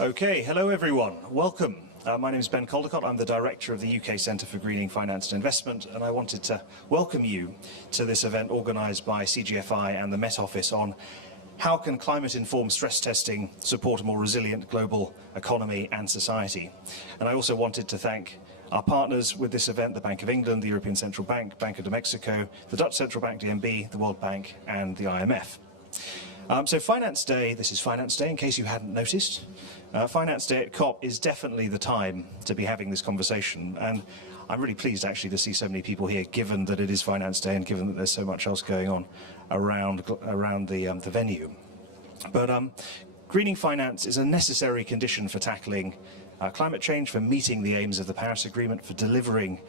Okay, hello everyone. Welcome. My name is Ben Caldecott. I'm the director of the UK Centre for Greening Finance and Investment, and I wanted to welcome you to this event organised by CGFI and the Met Office on how can climate-informed stress testing support a more resilient global economy and society. And I also wanted to thank our partners with this event, the Bank of England, the European Central Bank, Banco de Mexico, the Dutch Central Bank, DNB, the World Bank, and the IMF. So Finance Day, this is Finance Day in case you hadn't noticed. Finance Day at COP is definitely the time to be having this conversation, and I'm really pleased actually to see so many people here, given that it is Finance Day and given that there's so much else going on around the venue. But greening finance is a necessary condition for tackling climate change, for meeting the aims of the Paris Agreement, for delivering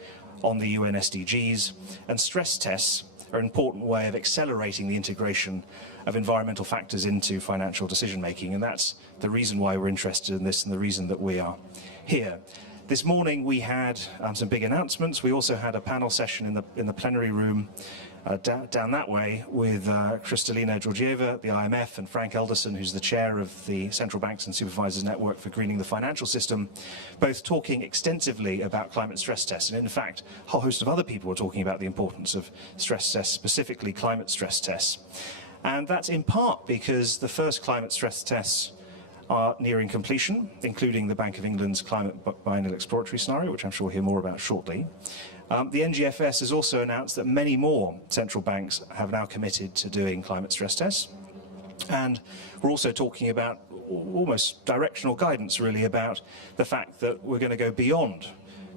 on the UN SDGs, and stress tests are an important way of accelerating the integration of environmental factors into financial decision-making, and that's the reason why we're interested in this and the reason that we are here. This morning we had some big announcements. We also had a panel session in the plenary room down that way with Kristalina Georgieva, the IMF, and Frank Elderson, who's the chair of the Central Banks and Supervisors Network for Greening the Financial System, both talking extensively about climate stress tests. And in fact, a whole host of other people were talking about the importance of stress tests, specifically climate stress tests. And that's in part because the first climate stress tests are nearing completion, including the Bank of England's climate biennial exploratory scenario, which I'm sure we'll hear more about shortly. The NGFS has also announced that many more central banks have now committed to doing climate stress tests. And we're also talking about almost directional guidance, really, about the fact that we're going to go beyond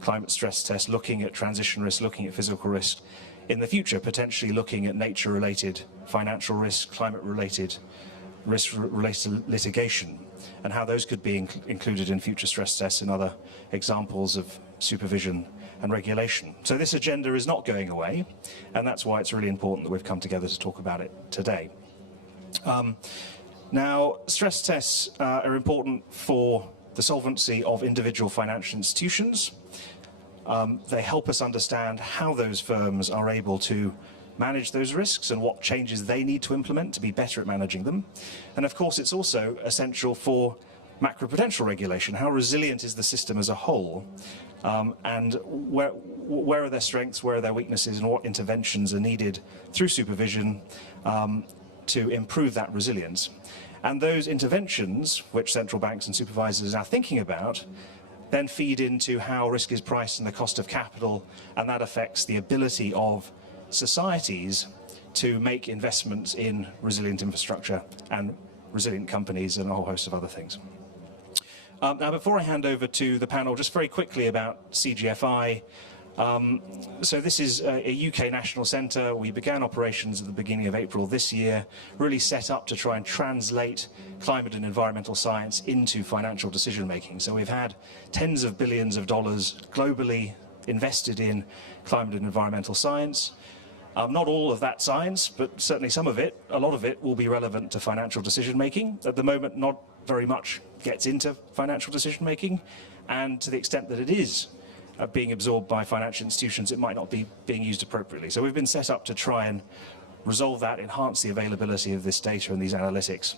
climate stress tests, looking at transition risk, looking at physical risk in the future, potentially looking at nature-related financial risk, climate-related risk related to litigation, and how those could be included in future stress tests and other examples of supervision and regulation. So this agenda is not going away, and that's why it's really important that we've come together to talk about it today. Now, stress tests are important for the solvency of individual financial institutions. They help us understand how those firms are able to manage those risks and what changes they need to implement to be better at managing them. And of course, it's also essential for macroprudential regulation. How resilient is the system as a whole? And where are their strengths, where are their weaknesses, and what interventions are needed through supervision to improve that resilience. And those interventions, which central banks and supervisors are thinking about, then feed into how risk is priced and the cost of capital, and that affects the ability of societies to make investments in resilient infrastructure and resilient companies and a whole host of other things. Now, before I hand over to the panel, just very quickly about CGFI. So this is a UK national centre. We began operations at the beginning of April this year, really set up to try and translate climate and environmental science into financial decision-making. So we've had tens of billions of dollars globally invested in climate and environmental science. Not all of that science, but certainly some of it, a lot of it, will be relevant to financial decision-making. At the moment, not very much gets into financial decision-making, and to the extent that it is being absorbed by financial institutions, it might not be being used appropriately. So we've been set up to try and resolve that, enhance the availability of this data and these analytics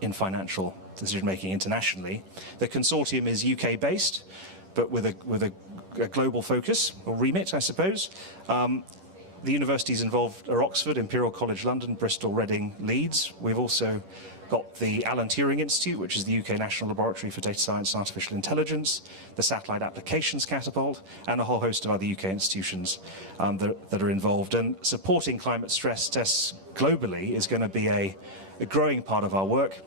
in financial decision-making internationally. The consortium is UK-based, but with a global focus, or remit, I suppose. The universities involved are Oxford, Imperial College London, Bristol, Reading, Leeds. We've also got the Alan Turing Institute, which is the UK National Laboratory for Data Science and Artificial Intelligence, the Satellite Applications Catapult, and a whole host of other UK institutions that are involved. And supporting climate stress tests globally is going to be a growing part of our work,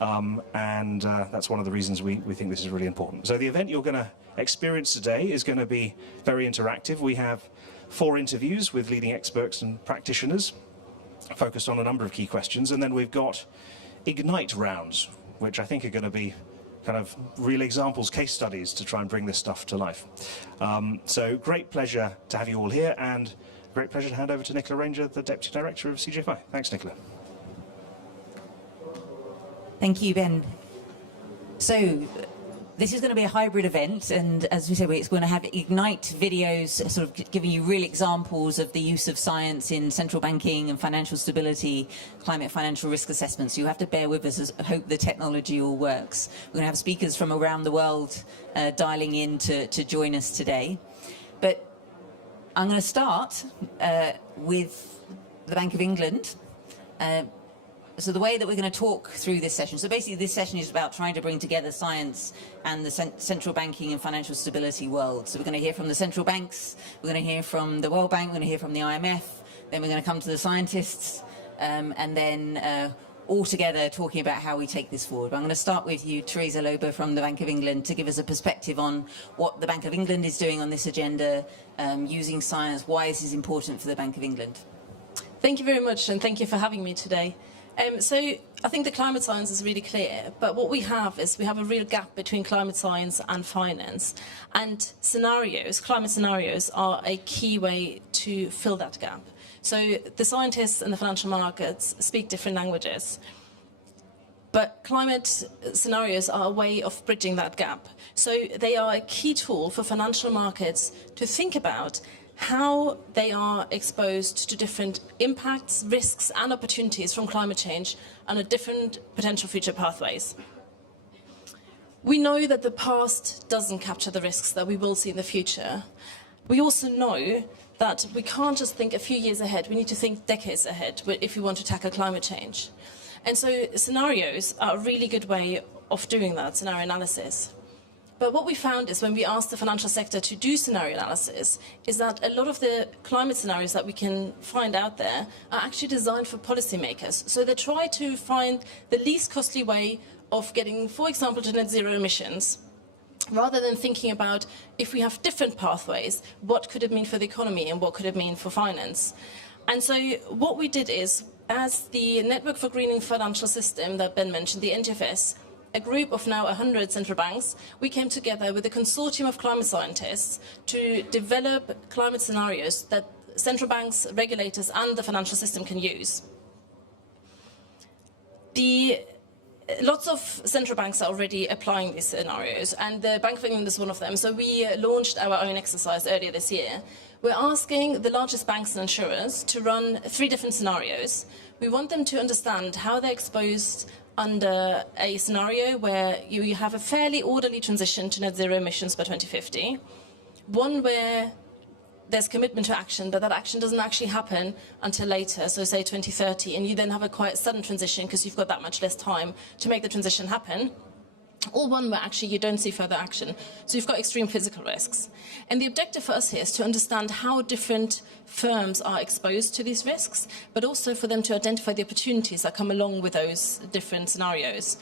and that's one of the reasons we think this is really important. So the event you're going to experience today is going to be very interactive. We have 4 interviews with leading experts and practitioners focused on a number of key questions, and then we've got Ignite rounds, which I think are going to be kind of real examples, case studies to try and bring this stuff to life. So great pleasure to have you all here, and great pleasure to hand over to Nicola Ranger, the Deputy Director of CGFI. Thanks, Nicola. Thank you, Ben. So This is going to be a hybrid event, and as we said, it's going to have Ignite videos sort of giving you real examples of the use of science in central banking and financial stability, climate financial risk assessments. So you have to bear with us as I hope the technology all works. We're going to have speakers from around the world dialing in to join us today. But I'm going to start with the Bank of England. So the way that we're going to talk through this session, so basically this session is about trying to bring together science and the central banking and financial stability world. So we're going to hear from the central banks, we're going to hear from the World Bank, we're going to hear from the IMF, then we're going to come to the scientists, and then all together talking about how we take this forward. But I'm going to start with you, Teresa Lowe from the Bank of England, to give us a perspective on what the Bank of England is doing on this agenda, using science, why this is important for the Bank of England. Thank you very much, and thank you for having me today. So I think the climate science is really clear, but what we have is we have a real gap between climate science and finance. And scenarios, climate scenarios, are a key way to fill that gap. So the scientists and the financial markets speak different languages. But climate scenarios are a way of bridging that gap. So they are a key tool for financial markets to think about how they are exposed to different impacts, risks and opportunities from climate change and at different potential future pathways. We know that the past doesn't capture the risks that we will see in the future. We also know that we can't just think a few years ahead, we need to think decades ahead if we want to tackle climate change. And so scenarios are a really good way of doing that, scenario analysis. But what we found is when we asked the financial sector to do scenario analysis is that a lot of the climate scenarios that we can find out there are actually designed for policymakers. So they try to find the least costly way of getting, for example, to net zero emissions, rather than thinking about if we have different pathways, what could it mean for the economy and what could it mean for finance. And so what we did is, as the Network for Greening Financial System that Ben mentioned, the NGFS, a group of now 100 central banks, we came together with a consortium of climate scientists to develop climate scenarios that central banks, regulators and the financial system can use. Lots of central banks are already applying these scenarios, and the Bank of England is one of them. So we launched our own exercise earlier this year. We're asking the largest banks and insurers to run 3 different scenarios. We want them to understand how they're exposed under a scenario where you have a fairly orderly transition to net zero emissions by 2050, one where there's commitment to action, but that action doesn't actually happen until later, so say 2030, and you then have a quite sudden transition because you've got that much less time to make the transition happen, or one where actually you don't see further action, so you've got extreme physical risks. And the objective for us here is to understand how different firms are exposed to these risks, but also for them to identify the opportunities that come along with those different scenarios.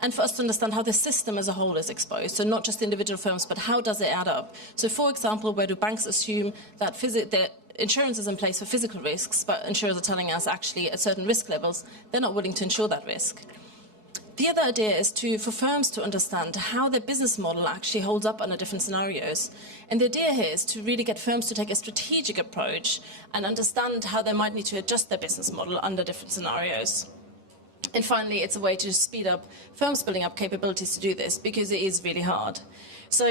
And for us to understand how the system as a whole is exposed, so not just individual firms, but how does it add up? So for example, where do banks assume that insurance is in place for physical risks, but insurers are telling us actually at certain risk levels, they're not willing to insure that risk. The other idea is for firms to understand how their business model actually holds up under different scenarios. And the idea here is to really get firms to take a strategic approach and understand how they might need to adjust their business model under different scenarios. And finally, it's a way to speed up firms building up capabilities to do this, because it is really hard. So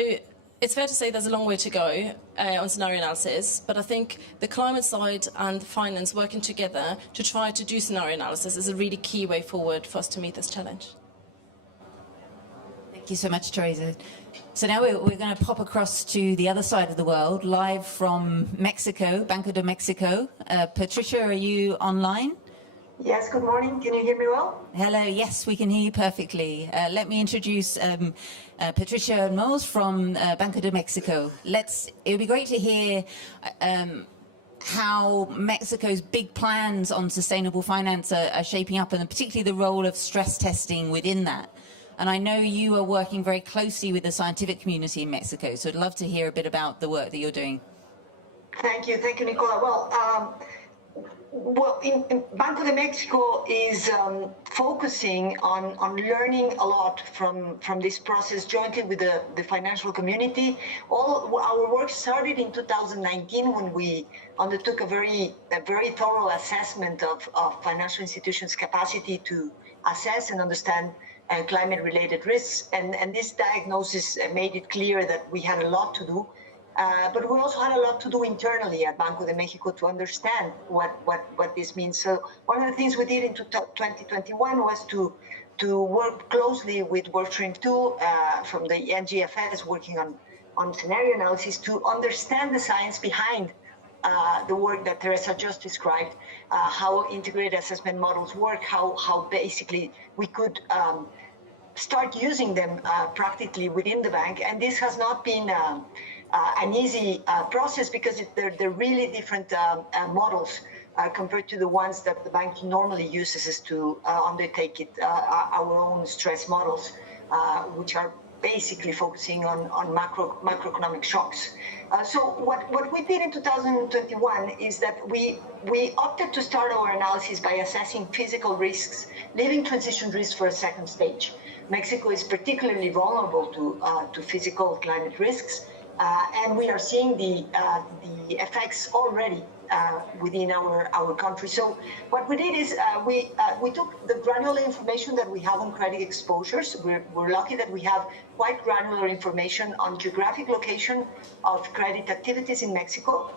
it's fair to say there's a long way to go on scenario analysis, but I think the climate side and finance working together to try to do scenario analysis is a really key way forward for us to meet this challenge. Thank you so much, Teresa. So now we're going to pop across to the other side of the world, live from Mexico, Banco de Mexico. Patricia, are you online? Yes, good morning. Can you hear me well? Hello, yes, we can hear you perfectly. Let me introduce Patricia Moles from Banco de Mexico. It would be great to hear how Mexico's big plans on sustainable finance are shaping up, and particularly the role of stress testing within that. And I know you are working very closely with the scientific community in Mexico, so I'd love to hear a bit about the work that you're doing. Thank you, Nicola. Well, Banco de Mexico is focusing on learning a lot from this process jointly with the financial community. All our work started in 2019 when we undertook a very thorough assessment of financial institutions' capacity to assess and understand climate-related risks. And this diagnosis made it clear that we had a lot to do. But we also had a lot to do internally at Banco de Mexico to understand what this means. So one of the things we did in 2021 was to work closely with Workstream 2 from the NGFS working on scenario analysis to understand the science behind the work that Teresa just described, how integrated assessment models work, how basically we could start using them practically within the bank. And this has not been an easy process because they're really different models compared to the ones that the bank normally uses to undertake our own stress models, which are basically focusing on macroeconomic shocks. So what we did in 2021 is that we opted to start our analysis by assessing physical risks, leaving transition risks for a second stage. Mexico is particularly vulnerable to physical climate risks, and we are seeing the effects already within our country. So what we did is we took the granular information that we have on credit exposures. We're lucky that we have quite granular information on geographic location of credit activities in Mexico,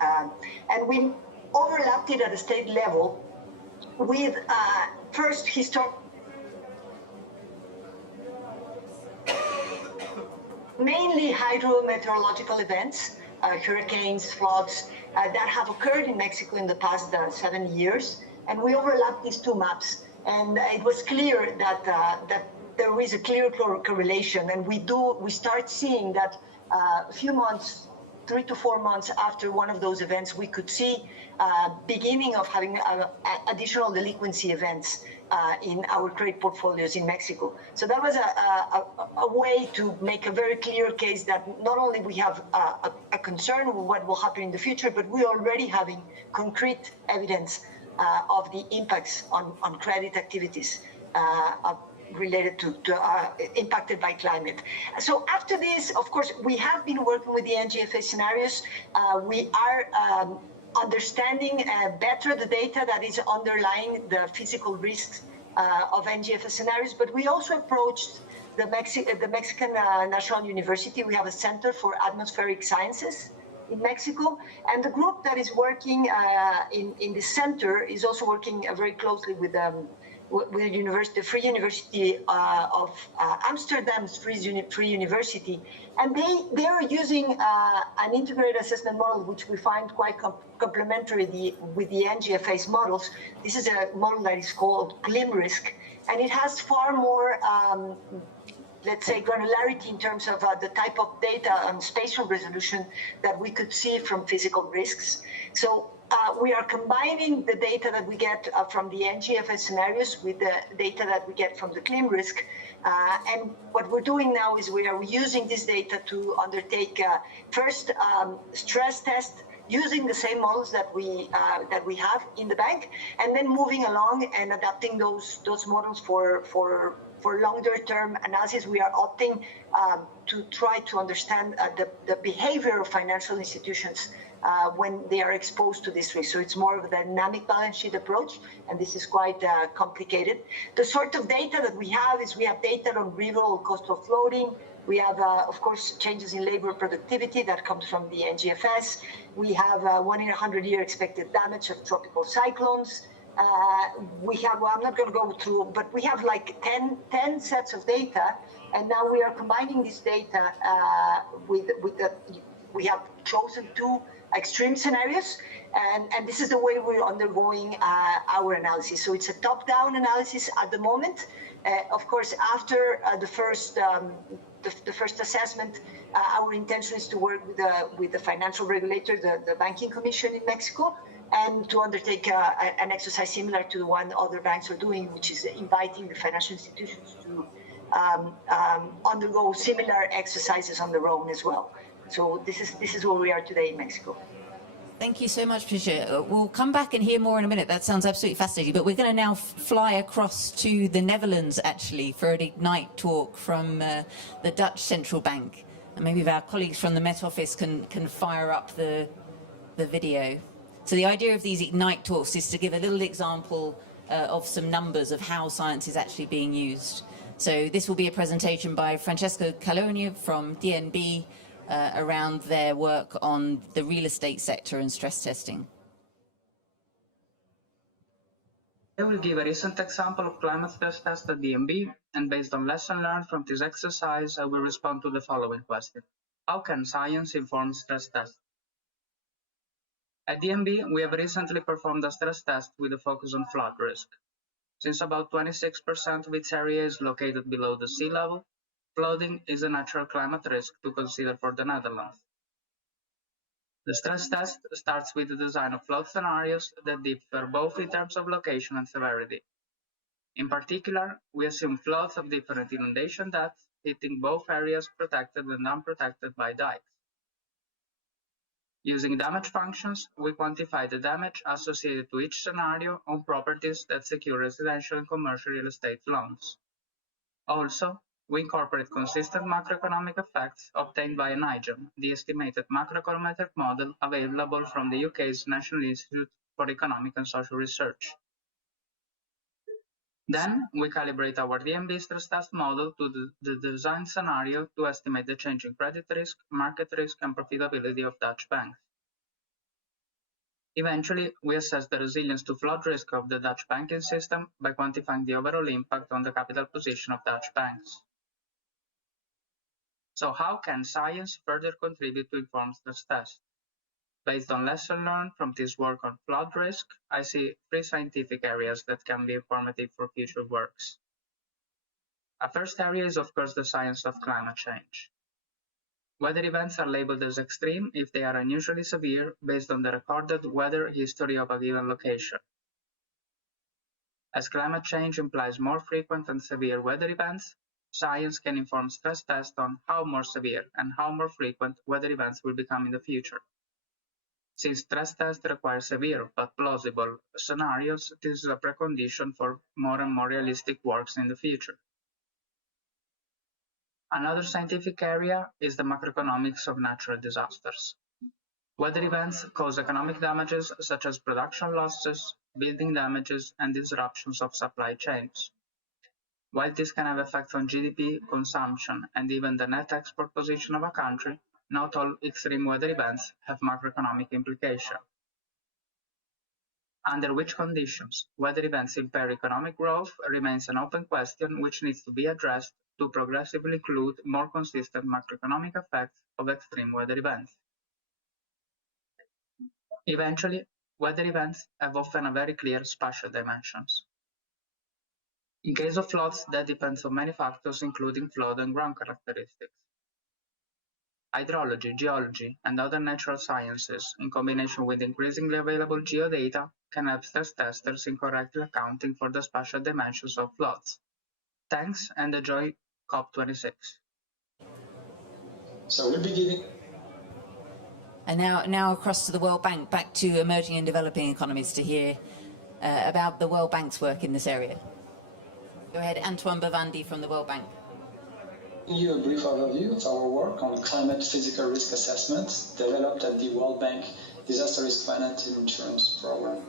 and we overlapped it at a state level with first mainly hydrometeorological events, hurricanes, floods, that have occurred in Mexico in the past 7 years. And we overlapped these two maps. And it was clear that there is a clear correlation. And we start seeing that a few months, 3 to 4 months after one of those events, we could see beginning of having additional delinquency events in our credit portfolios in Mexico. So that was a way to make a very clear case that not only we have a concern with what will happen in the future, but we're already having concrete evidence of the impacts on credit activities related to impacted by climate. So after this, of course, we have been working with the NGFA scenarios. We are understanding better the data that is underlying the physical risks of NGFA scenarios, but we also approached the Mexican National University. We have a Center for Atmospheric Sciences in Mexico, and the group that is working in the center is also working very closely with the university, the Free University of Amsterdam's Free University, and they are using an integrated assessment model, which we find quite complementary with the NGFA's models. This is a model that is called ClimRisk, and it has far more, let's say, granularity in terms of the type of data and spatial resolution that we could see from physical risks. So we are combining the data that we get from the NGFS scenarios with the data that we get from the ClimRisk. And what we're doing now is we are using this data to undertake first stress test using the same models that we have in the bank, and then moving along and adapting those models for longer-term analysis. We are opting to try to understand the behavior of financial institutions when they are exposed to this risk. So it's more of a dynamic balance sheet approach, and this is quite complicated. The sort of data that we have is we have data on real cost of floating. We have, of course, changes in labor productivity that comes from the NGFS. We have 1 in 100-year expected damage of tropical cyclones. We have, well, I'm not going to go through, but we have like 10 sets of data, and now we are combining this data we have chosen 2 extreme scenarios, and this is the way we're undergoing our analysis. So it's a top-down analysis at the moment. Of course, after the first assessment, our intention is to work with the financial regulator, the Banking Commission in Mexico, and to undertake an exercise similar to the one other banks are doing, which is inviting the financial institutions to undergo similar exercises on their own as well. So this is where we are today in Mexico. Thank you so much, Patricia. We'll come back and hear more in a minute. That sounds absolutely fascinating. But we're going to now fly across to the Netherlands, actually, for an Ignite talk from the Dutch Central Bank. And maybe if our colleagues from the Met Office can fire up the video. So the idea of these Ignite talks is to give a little example of some numbers of how science is actually being used. So this will be a presentation by Francesco Calogna from DNB around their work on the real estate sector and stress testing. I will give a recent example of climate stress test at DNB, and based on lessons learned from this exercise, I will respond to the following question. How can science inform stress tests? At DNB, we have recently performed a stress test with a focus on flood risk. Since about 26% of its area is located below the sea level, flooding is a natural climate risk to consider for the Netherlands. The stress test starts with the design of flood scenarios that differ both in terms of location and severity. In particular, we assume floods of different inundation depths hitting both areas protected and unprotected by dikes. Using damage functions, we quantify the damage associated to each scenario on properties that secure residential and commercial real estate loans. Also, we incorporate consistent macroeconomic effects obtained by an IGEM, the estimated macroeconometric model available from the UK's National Institute for Economic and Social Research. Then, we calibrate our DNB stress test model to the design scenario to estimate the changing credit risk, market risk, and profitability of Dutch banks. Eventually, we assess the resilience to flood risk of the Dutch banking system by quantifying the overall impact on the capital position of Dutch banks. So how can science further contribute to inform stress tests? Based on lessons learned from this work on flood risk, I see three scientific areas that can be informative for future works. A first area is, of course, the science of climate change. Weather events are labeled as extreme if they are unusually severe based on the recorded weather history of a given location. As climate change implies more frequent and severe weather events, science can inform stress tests on how more severe and how more frequent weather events will become in the future. Since stress tests require severe but plausible scenarios, this is a precondition for more and more realistic works in the future. Another scientific area is the macroeconomics of natural disasters. Weather events cause economic damages such as production losses, building damages, and disruptions of supply chains. While this can have effects on GDP, consumption, and even the net export position of a country, not all extreme weather events have macroeconomic implications. Under which conditions weather events impair economic growth remains an open question which needs to be addressed to progressively include more consistent macroeconomic effects of extreme weather events. Eventually, weather events have often a very clear spatial dimensions. In case of floods, that depends on many factors including flood and ground characteristics. Hydrology, geology, and other natural sciences, in combination with increasingly available geodata, can help stress testers in correctly accounting for the spatial dimensions of floods. Thanks and enjoy COP26. So we'll be giving... And now across to the World Bank, back to emerging and developing economies to hear about the World Bank's work in this area. Go ahead, Antoine Bavandi from the World Bank. You a brief overview of our work on climate physical risk assessment developed at the World Bank Disaster Risk Finance and Insurance Program.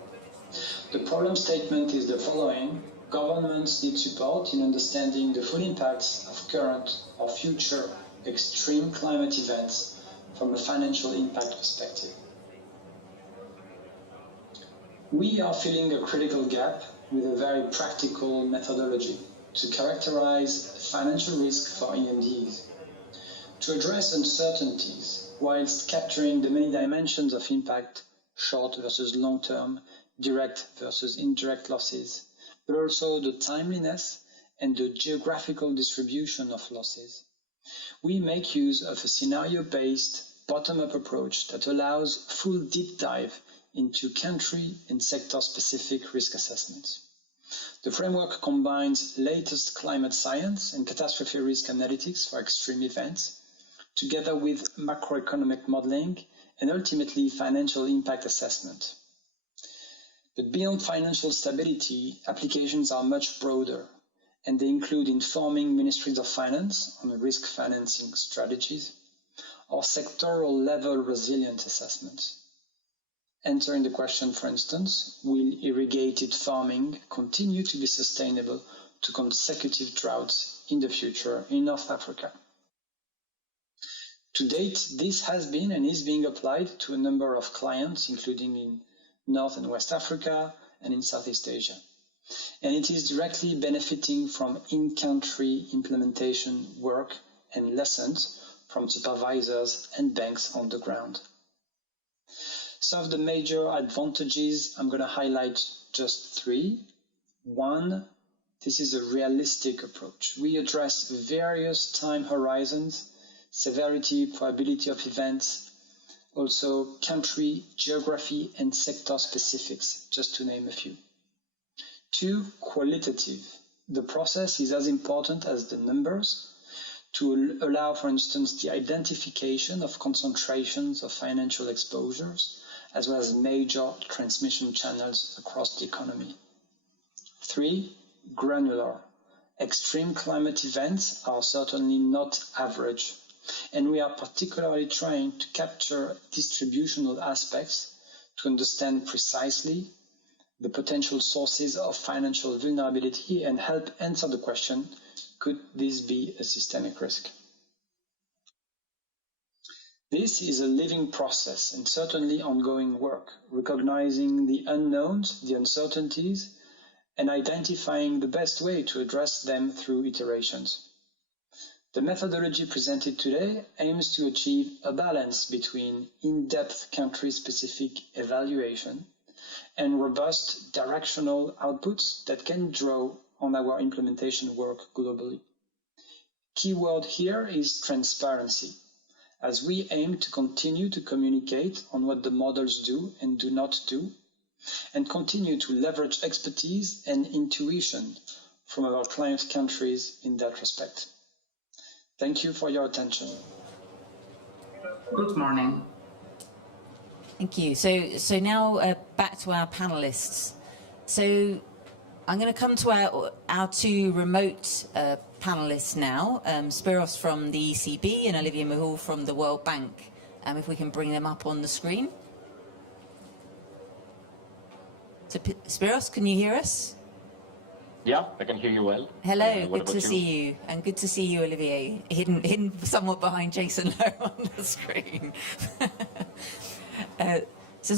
The problem statement is the following. Governments need support in understanding the full impacts of current or future extreme climate events from a financial impact perspective. We are filling a critical gap with a very practical methodology to characterize financial risk for EMDs, to address uncertainties whilst capturing the many dimensions of impact, short versus long-term, direct versus indirect losses, but also the timeliness and the geographical distribution of losses. We make use of a scenario-based bottom-up approach that allows full deep dive into country and sector-specific risk assessments. The framework combines latest climate science and catastrophe risk analytics for extreme events, together with macroeconomic modeling and ultimately financial impact assessment. But beyond financial stability, applications are much broader, and they include informing ministries of finance on risk financing strategies or sectoral level resilience assessments. Answering the question, for instance, will irrigated farming continue to be sustainable to consecutive droughts in the future in North Africa. To date, this has been and is being applied to a number of clients, including in North and West Africa and in Southeast Asia. And it is directly benefiting from in-country implementation work and lessons from supervisors and banks on the ground. Some of the major advantages, I'm going to highlight just three. One, this is a realistic approach. We address various time horizons, severity, probability of events, also country, geography, and sector specifics, just to name a few. Two, qualitative. The process is as important as the numbers to allow, for instance, the identification of concentrations of financial exposures, as well as major transmission channels across the economy. Three, granular. Extreme climate events are certainly not average, and we are particularly trying to capture distributional aspects to understand precisely the potential sources of financial vulnerability and help answer the question, could this be a systemic risk? This is a living process and certainly ongoing work, recognizing the unknowns, the uncertainties, and identifying the best way to address them through iterations. The methodology presented today aims to achieve a balance between in-depth country-specific evaluation and robust directional outputs that can draw on our implementation work globally. Keyword here is transparency, as we aim to continue to communicate on what the models do and do not do, and continue to leverage expertise and intuition from our client countries in that respect. Thank you for your attention. Good morning. Thank you. So now back to our panelists. So I'm going to come to our two remote panelists now, Spiros from the ECB and Olivier Mehul from the World Bank. If we can bring them up on the screen. So Spiros, can you hear us? Yeah, I can hear you well. Hello, good to see you. And good to see you, Olivier, hidden somewhat behind Jason Lowe on the screen. So,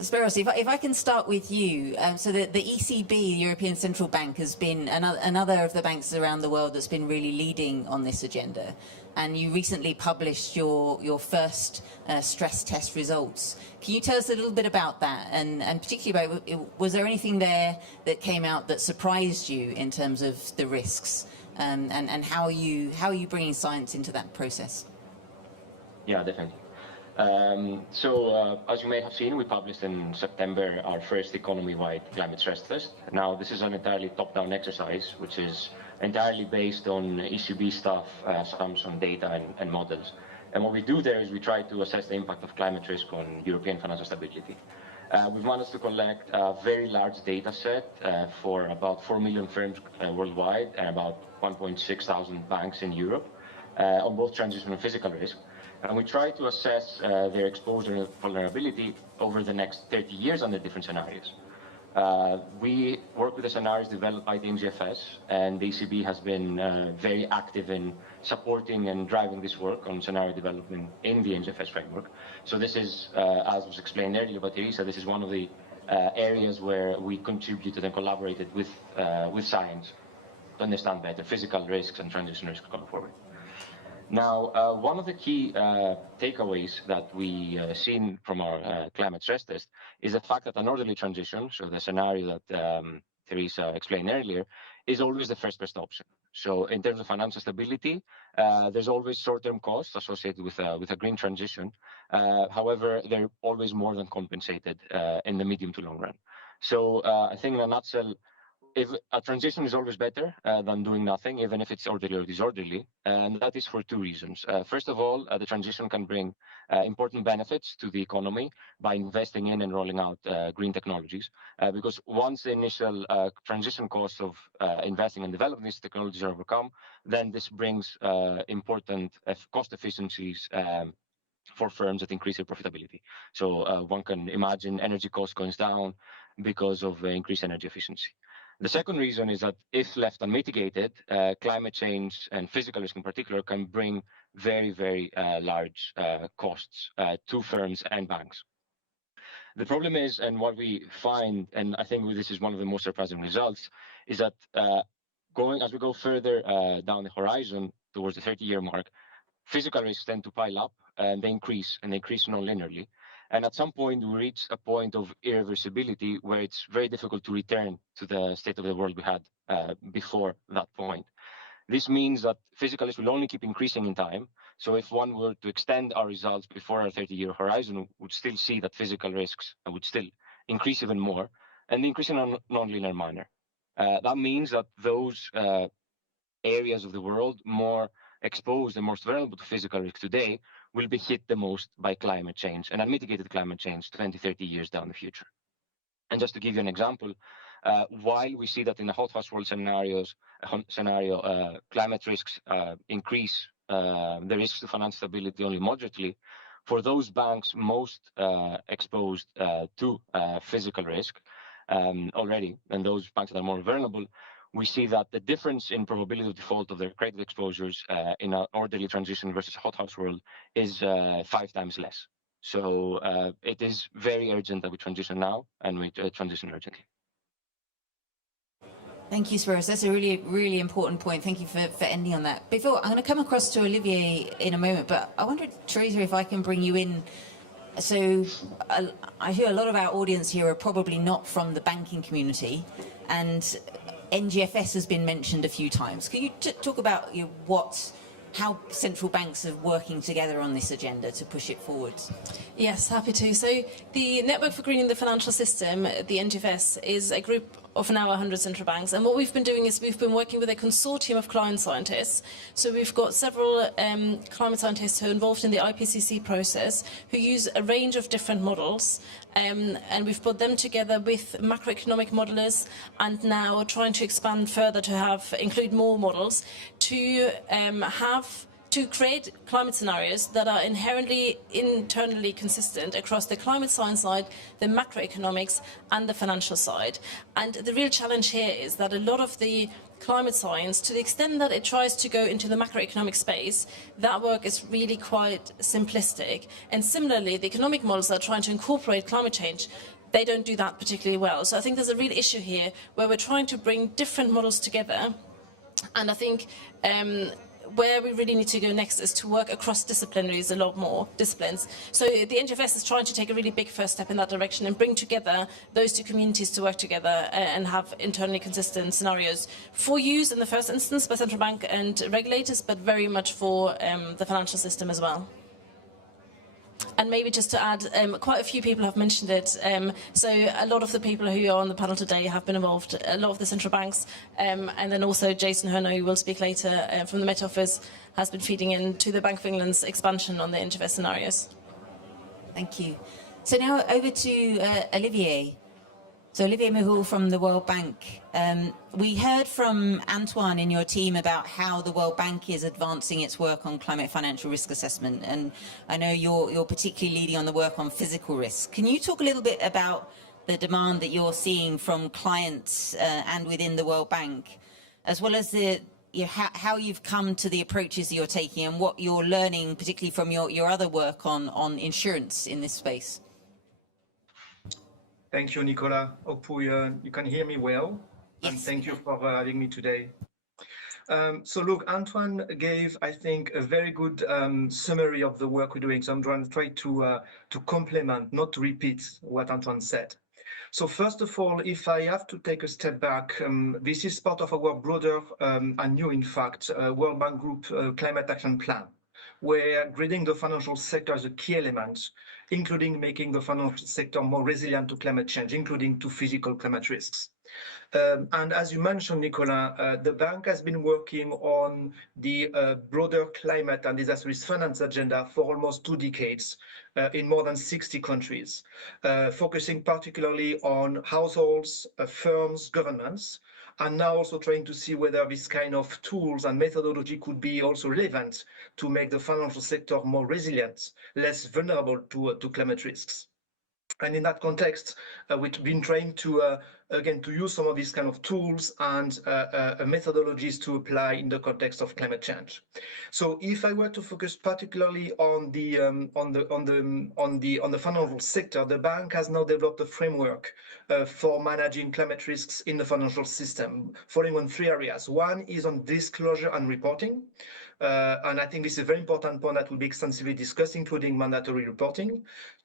Spiros, if I can start with you. So the ECB, the European Central Bank, has been another of the banks around the world that's been really leading on this agenda. And you recently published your first stress test results. Can you tell us a little bit about that? And particularly, about, was there anything there that came out that surprised you in terms of the risks? And how are you bringing science into that process? Yeah, definitely. As you may have seen, we published in September our first economy-wide climate stress test. Now, this is an entirely top-down exercise, which is entirely based on ECB staff, assumption, data, and models. And what we do there is we try to assess the impact of climate risk on European financial stability. We've managed to collect a very large data set for about 4 million firms worldwide and about 1.6 thousand banks in Europe on both transition and physical risk. And we try to assess their exposure and vulnerability over the next 30 years under different scenarios. We work with the scenarios developed by the MGFS, and the ECB has been very active in supporting and driving this work on scenario development in the MGFS framework. So this is, as was explained earlier by Teresa, this is one of the areas where we contributed and collaborated with science to understand better physical risks and transition risks going forward. Now, one of the key takeaways that we seen from our climate stress test is the fact that an orderly transition, so the scenario that Teresa explained earlier, is always the first best option. So in terms of financial stability, there's always short-term costs associated with a green transition. However, they're always more than compensated in the medium to long run. So I think in a nutshell, if a transition is always better than doing nothing, even if it's orderly or disorderly, and that is for two reasons. First of all, the transition can bring important benefits to the economy by investing in and rolling out green technologies, because once the initial transition costs of investing and developing these technologies are overcome, then this brings important cost efficiencies for firms that increase their profitability. So one can imagine energy cost goes down because of increased energy efficiency. The second reason is that if left unmitigated, climate change and physical risk in particular can bring very, very large costs to firms and banks. The problem is, and what we find, and I think this is one of the most surprising results, is that as we go further down the horizon towards the 30-year mark, physical risks tend to pile up and they increase non-linearly. And at some point, we reach a point of irreversibility where it's very difficult to return to the state of the world we had before that point. This means that physical risk will only keep increasing in time. So if one were to extend our results before our 30-year horizon, we would still see that physical risks would still increase even more and increase in a non-linear manner. That means that those areas of the world more exposed and most vulnerable to physical risk today will be hit the most by climate change and unmitigated climate change 20, 30 years down the future. And just to give you an example, while we see that in the hot house world scenario, climate risks increase the risks to financial stability only moderately, for those banks most exposed to physical risk already, and those banks that are more vulnerable, we see that the difference in probability of default of their credit exposures in an orderly transition versus a hot house world is 5 times less. So it is very urgent that we transition now, and we transition urgently. Thank you, Spiros. That's a really, really important point. Thank you for ending on that. Before, I'm going to come across to Olivier in a moment, but I wonder, Teresa, if I can bring you in. So I hear a lot of our audience here are probably not from the banking community, and NGFS has been mentioned a few times. Can you talk about how central banks are working together on this agenda to push it forward? Yes, happy to. So the Network for Greening the Financial System, the NGFS, is a group of now 100 central banks. And what we've been doing is we've been working with a consortium of climate scientists. So we've got several climate scientists who are involved in the IPCC process, who use a range of different models. And we've put them together with macroeconomic modelers, and now trying to expand further to include more models to create climate scenarios that are inherently internally consistent across the climate science side, the macroeconomics, and the financial side. And the real challenge here is that a lot of the climate science, to the extent that it tries to go into the macroeconomic space, that work is really quite simplistic. And similarly, the economic models that are trying to incorporate climate change, they don't do that particularly well. So I think there's a real issue here where we're trying to bring different models together. And I think where we really need to go next is to work across disciplinaries, a lot more disciplines. So the NGFS is trying to take a really big first step in that direction and bring together those two communities to work together and have internally consistent scenarios for use in the first instance by central bank and regulators, but very much for the financial system as well. And maybe just to add, quite a few people have mentioned it. So a lot of the people who are on the panel today have been involved, a lot of the central banks, and then also Jason Herno, who will speak later from the Met Office, has been feeding into the Bank of England's expansion on the NGFS scenarios. Thank you. So now over to Olivier. So Olivier Mehul from the World Bank. We heard from Antoine in your team about how the World Bank is advancing its work on climate financial risk assessment, and I know you're particularly leading on the work on physical risk. Can you talk a little bit about the demand that you're seeing from clients and within the World Bank, as well as how you've come to the approaches that you're taking and what you're learning, particularly from your other work on insurance in this space? Thank you, Nicola. Hope you can hear me well. Yes. And thank you for having me today. So look, Antoine gave, I think, a very good summary of the work we're doing. So I'm trying to try to complement, not to repeat what Antoine said. So first of all, if I have to take a step back, this is part of our broader and new, in fact, World Bank Group Climate Action Plan, where grading the financial sector is a key element, including making the financial sector more resilient to climate change, including to physical climate risks. And as you mentioned, Nicola, the bank has been working on the broader climate and disaster risk finance agenda for almost 2 decades in more than 60 countries, focusing particularly on households, firms, governments, and now also trying to see whether this kind of tools and methodology could be also relevant to make the financial sector more resilient, less vulnerable to climate risks. And in that context, we've been trained to, again, to use some of these kind of tools and methodologies to apply in the context of climate change. So, if I were to focus particularly on the financial sector, the bank has now developed a framework for managing climate risks in the financial system, following on 3 areas. One is on disclosure and reporting. And I think this is a very important point that will be extensively discussed, including mandatory reporting.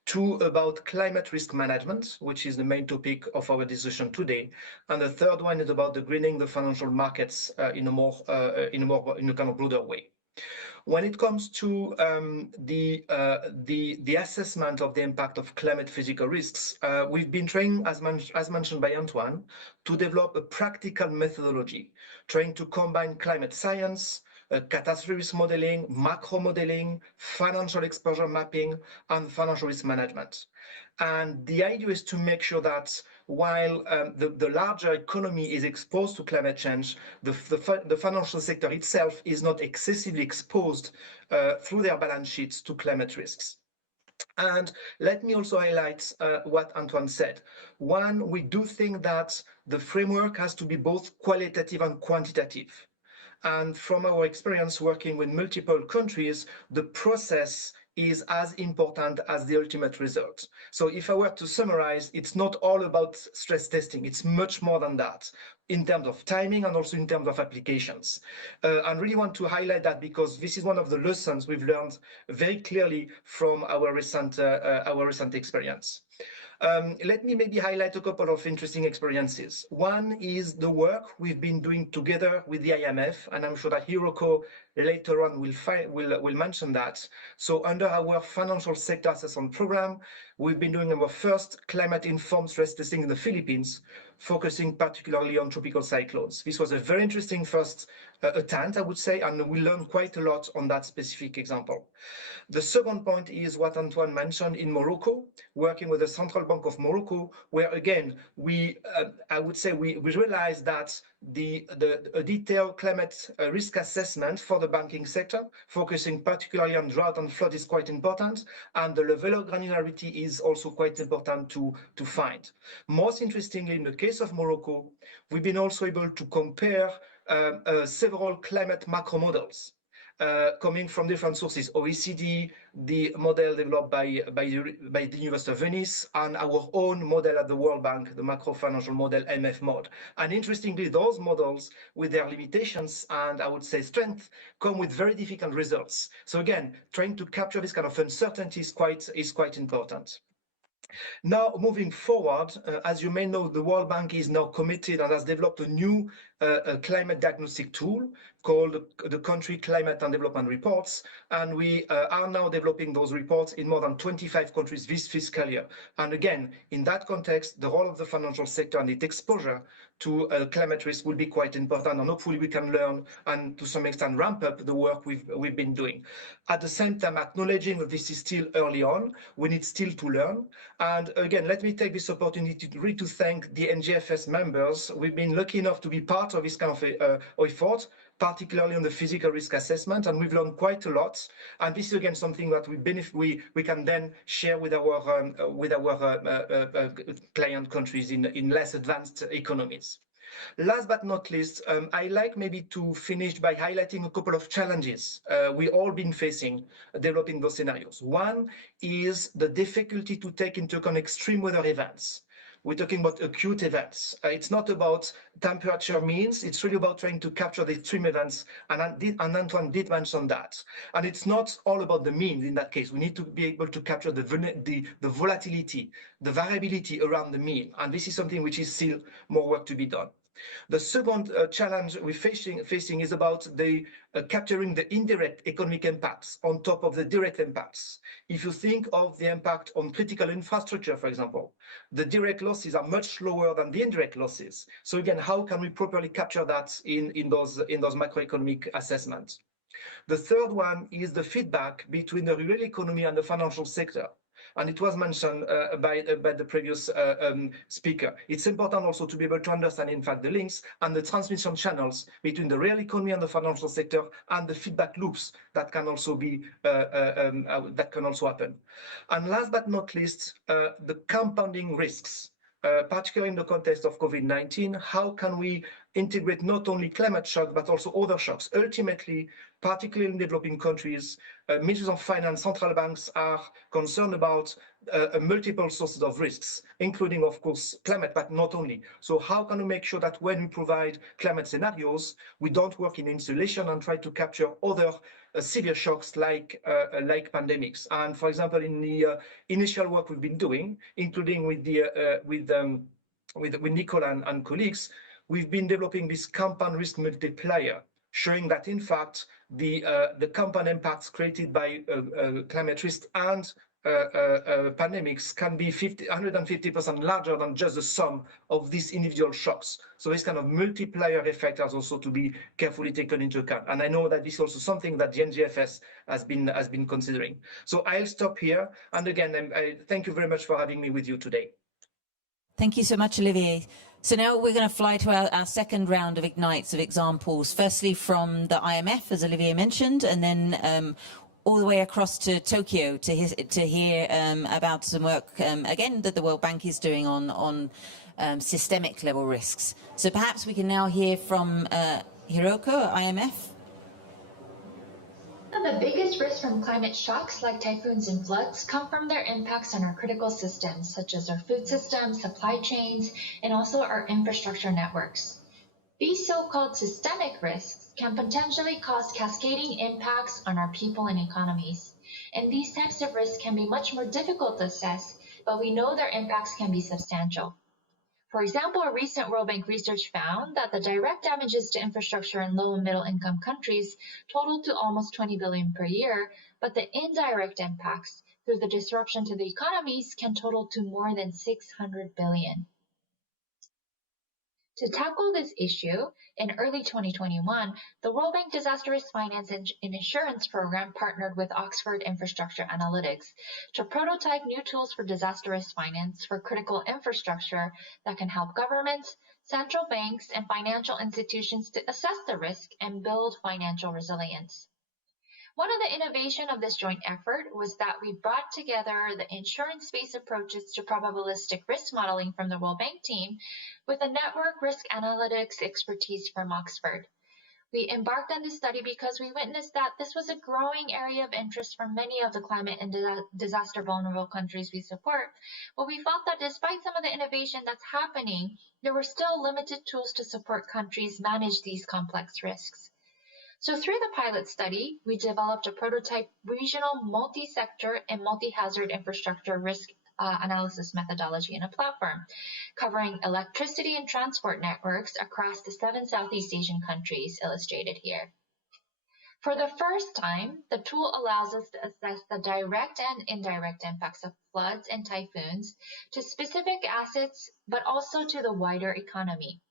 2, about climate risk management, which is the main topic of our discussion today. And the 3rd one is about the greening the financial markets in a kind of broader way. When it comes to the assessment of the impact of climate physical risks, we've been trained, as mentioned by Antoine, to develop a practical methodology, trying to combine climate science, catastrophe risk modeling, macro modeling, financial exposure mapping, and financial risk management. And the idea is to make sure that while the larger economy is exposed to climate change, the financial sector itself is not excessively exposed through their balance sheets to climate risks. And let me also highlight what Antoine said. One, we do think that the framework has to be both qualitative and quantitative. And from our experience working with multiple countries, the process is as important as the ultimate result. So if I were to summarize, it's not all about stress testing. It's much more than that in terms of timing and also in terms of applications. I really want to highlight that because this is one of the lessons we've learned very clearly from our recent experience. Let me maybe highlight a couple of interesting experiences. One is the work we've been doing together with the IMF, and I'm sure that Hiroko later on will mention that. So under our financial sector assessment program, we've been doing our first climate-informed stress testing in the Philippines, focusing particularly on tropical cyclones. This was a very interesting first attempt, I would say, and we learned quite a lot on that specific example. The second point is what Antoine mentioned in Morocco, working with the Central Bank of Morocco, where again, I would say we realized that a detailed climate risk assessment for the banking sector, focusing particularly on drought and flood, is quite important, and the level of granularity is also quite important to find. Most interestingly, in the case of Morocco, we've been also able to compare several climate macro models coming from different sources: OECD, the model developed by the University of Venice, and our own model at the World Bank, the macro financial model MF-MOD. And interestingly, those models, with their limitations and I would say strength, come with very difficult results. So again, trying to capture this kind of uncertainty is quite important. Now, moving forward, as you may know, the World Bank is now committed and has developed a new climate diagnostic tool called the Country Climate and Development Reports. And we are now developing those reports in more than 25 countries this fiscal year. And again, in that context, the role of the financial sector and its exposure to climate risk will be quite important. And hopefully we can learn and to some extent ramp up the work we've been doing. At the same time, acknowledging that this is still early on, we need still to learn. And again, let me take this opportunity to thank the NGFS members. We've been lucky enough to be part of this kind of effort, particularly on the physical risk assessment, and we've learned quite a lot. And this is again something that we can then share with our client countries in less advanced economies. Last but not least, I like maybe to finish by highlighting a couple of challenges we all been facing developing those scenarios. One is the difficulty to take into account extreme weather events. We're talking about acute events. It's not about temperature means, it's really about trying to capture the extreme events, and Antoine did mention that. And it's not all about the means in that case. We need to be able to capture the volatility, the variability around the mean, and this is something which is still more work to be done. The second challenge we're facing is about the capturing the indirect economic impacts on top of the direct impacts. If you think of the impact on critical infrastructure, for example, the direct losses are much lower than the indirect losses. So again, how can we properly capture that in those macroeconomic assessments? The third one is the feedback between the real economy and the financial sector. And it was mentioned by the previous speaker. It's important also to be able to understand, in fact, the links and the transmission channels between the real economy and the financial sector, and the feedback loops that can also be that can also happen. And last but not least, the compounding risks. Particularly in the context of COVID-19, how can we integrate not only climate shock, but also other shocks? Ultimately, particularly in developing countries, ministries of finance, central banks are concerned about multiple sources of risks, including, of course, climate, but not only. So how can we make sure that when we provide climate scenarios, we don't work in isolation and try to capture other severe shocks like pandemics? And for example, in the initial work we've been doing, including with Nicola and colleagues, we've been developing this compound risk multiplier, showing that in fact the compound impacts created by climate risk and pandemics can be 150% larger than just the sum of these individual shocks. So this kind of multiplier effect has also to be carefully taken into account. And I know that this is also something that the NGFS has been considering. So I'll stop here. And again, I thank you very much for having me with you today. Thank you so much, Olivier. So now we're going to fly to our second round of Ignites of examples, firstly from the IMF, as Olivier mentioned, and then all the way across to Tokyo to hear about some work, again, that the World Bank is doing on systemic level risks. So perhaps we can now hear from Hiroko at IMF. One of the biggest risks from climate shocks like typhoons and floods come from their impacts on our critical systems, such as our food systems, supply chains, and also our infrastructure networks. These so-called systemic risks can potentially cause cascading impacts on our people and economies. And these types of risks can be much more difficult to assess, but we know their impacts can be substantial. For example, a recent World Bank research found that the direct damages to infrastructure in low and middle income countries totaled to almost 20 billion per year, but the indirect impacts through the disruption to the economies can total to more than 600 billion. To tackle this issue, in early 2021, the World Bank Disaster Risk Finance and Insurance Program partnered with Oxford Infrastructure Analytics to prototype new tools for disaster risk finance for critical infrastructure that can help governments, central banks, and financial institutions to assess the risk and build financial resilience. One of the innovations of this joint effort was that we brought together the insurance-based approaches to probabilistic risk modeling from the World Bank team with the network risk analytics expertise from Oxford. We embarked on this study because we witnessed that this was a growing area of interest from many of the climate and disaster vulnerable countries we support, but we felt that despite some of the innovation that's happening, there were still limited tools to support countries manage these complex risks. So through the pilot study, we developed a prototype regional multi-sector and multi-hazard infrastructure risk analysis methodology in a platform, covering electricity and transport networks across the 7 Southeast Asian countries illustrated here. For the first time, the tool allows us to assess the direct and indirect impacts of floods and typhoons to specific assets, but also to the wider economy.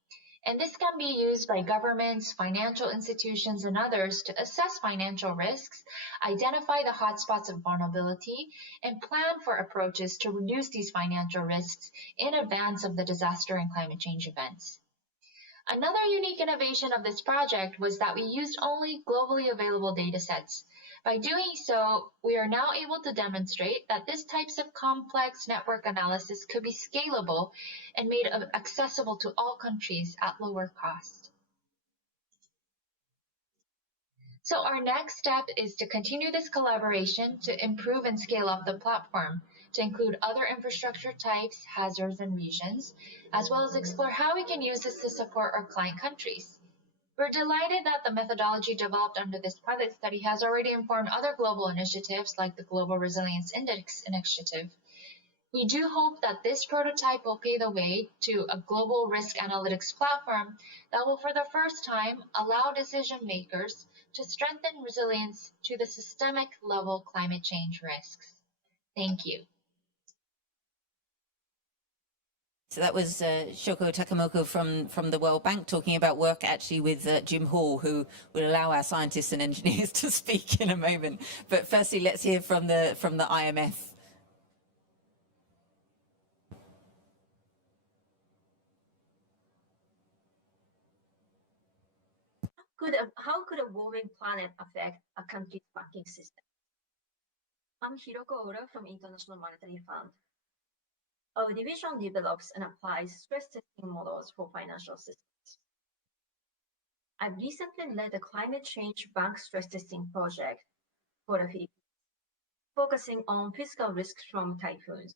And this can be used by governments, financial institutions, and others to assess financial risks, identify the hotspots of vulnerability, and plan for approaches to reduce these financial risks in advance of the disaster and climate change events. Another unique innovation of this project was that we used only globally available datasets. By doing so, we are now able to demonstrate that this types of complex network analysis could be scalable and made accessible to all countries at lower cost. So our next step is to continue this collaboration to improve and scale up the platform, to include other infrastructure types, hazards, and regions, as well as explore how we can use this to support our client countries. We're delighted that the methodology developed under this pilot study has already informed other global initiatives like the Global Resilience Index Initiative. We do hope that this prototype will pave the way to a global risk analytics platform that will, for the first time, allow decision makers to strengthen resilience to the systemic level climate change risks. Thank you. So that was Shoko Takamoko from the World Bank talking about work actually with Jim Hall, who will allow our scientists and engineers to speak in a moment. But firstly, let's hear from the IMF. how could a warming planet affect a country's banking system? I'm Hiroko Ora from International Monetary Fund. Our division develops and applies stress testing models for financial systems. I've recently led a climate change bank stress testing project for the Philippines, focusing on physical risks from typhoons,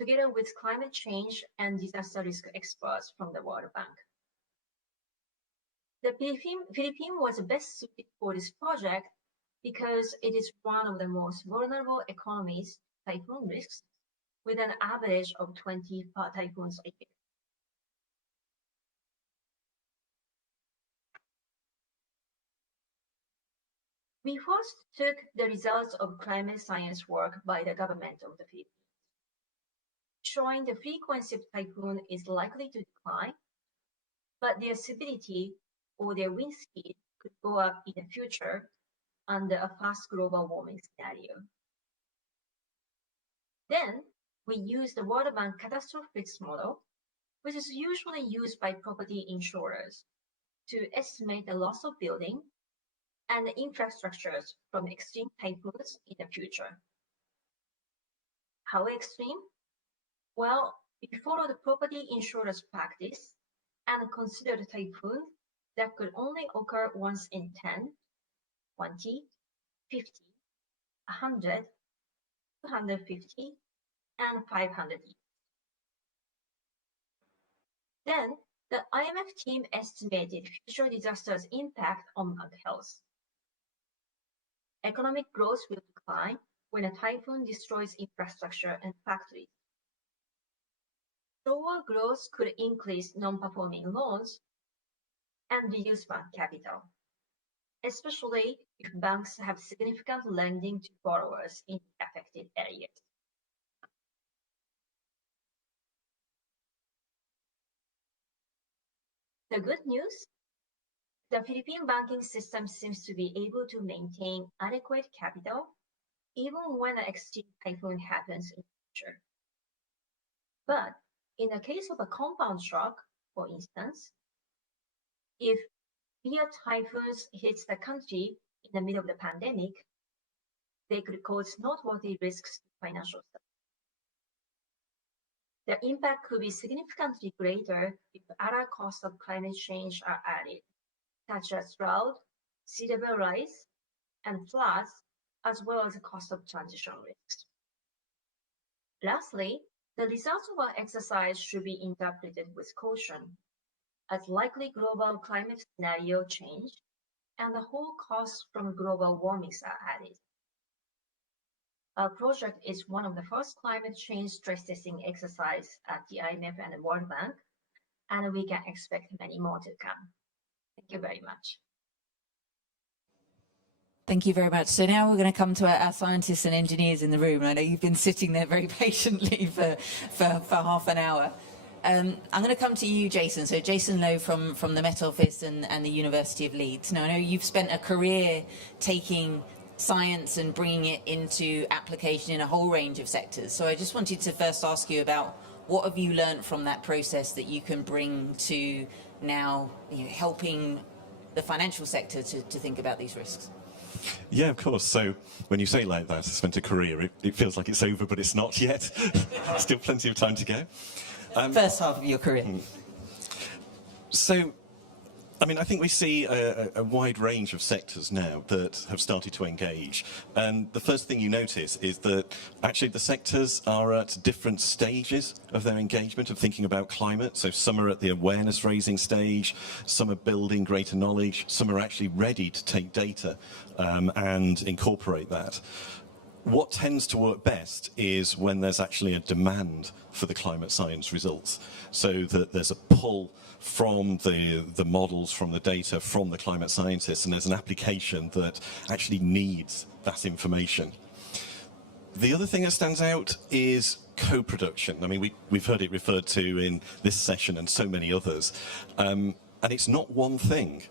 together with climate change and disaster risk experts from the World Bank. The Philippines was best suited for this project because it is one of the most vulnerable economies to typhoon risks, with an average of 20 typhoons a year. We first took the results of climate science work by the government of the Philippines, showing the frequency of typhoon is likely to decline, but their severity or their wind speed could go up in the future under a fast global warming scenario. Then we used the World Bank catastrophe risk model, which is usually used by property insurers to estimate the loss of building and infrastructures from extreme typhoons in the future. How extreme? Well, we follow the property insurers' practice and consider the typhoon that could only occur once in 10, 20, 50, 100, 250, and 500 years. Then, the IMF team estimated future disasters' impact on bank health. Economic growth will decline when a typhoon destroys infrastructure and factories. Slower growth could increase non-performing loans and reduce bank capital, especially if banks have significant lending to borrowers in affected areas. The good news? The Philippine banking system seems to be able to maintain adequate capital even when an extreme typhoon happens in the future. But in the case of a compound shock, for instance, if severe typhoons hit the country in the middle of the pandemic, they could cause noteworthy risks to financial sector. The impact could be significantly greater if other costs of climate change are added, such as drought, sea level rise, and floods, as well as the cost of transition risks. Lastly, the results of our exercise should be interpreted with caution, as likely global climate scenario change and the whole costs from global warming are added. Our project is one of the first climate change stress testing exercise at the IMF and the World Bank, and we can expect many more to come. Thank you very much. Thank you very much. So now we're going to come to our scientists and engineers in the room. I know you've been sitting there very patiently for half an hour. I'm going to come to you, Jason. So Jason Lowe from the Met Office and the University of Leeds. Now, I know you've spent a career taking science and bringing it into application in a whole range of sectors. So I just wanted to first ask you about what have you learned from that process that you can bring to now helping the financial sector to think about these risks? Yeah, of course. So when you say like that, I spent a career, it feels like it's over, but it's not yet. Still plenty of time to go. First half of your career. So, I mean, I think we see a wide range of sectors now that have started to engage. And the first thing you notice is that actually the sectors are at different stages of their engagement, of thinking about climate. So some are at the awareness raising stage, some are building greater knowledge, some are actually ready to take data and incorporate that. What tends to work best is when there's actually a demand for the climate science results, so that there's a pull from the models, from the data, from the climate scientists, and there's an application that actually needs that information. The other thing that stands out is co-production. I mean, we've heard it referred to in this session and so many others, and it's not one thing.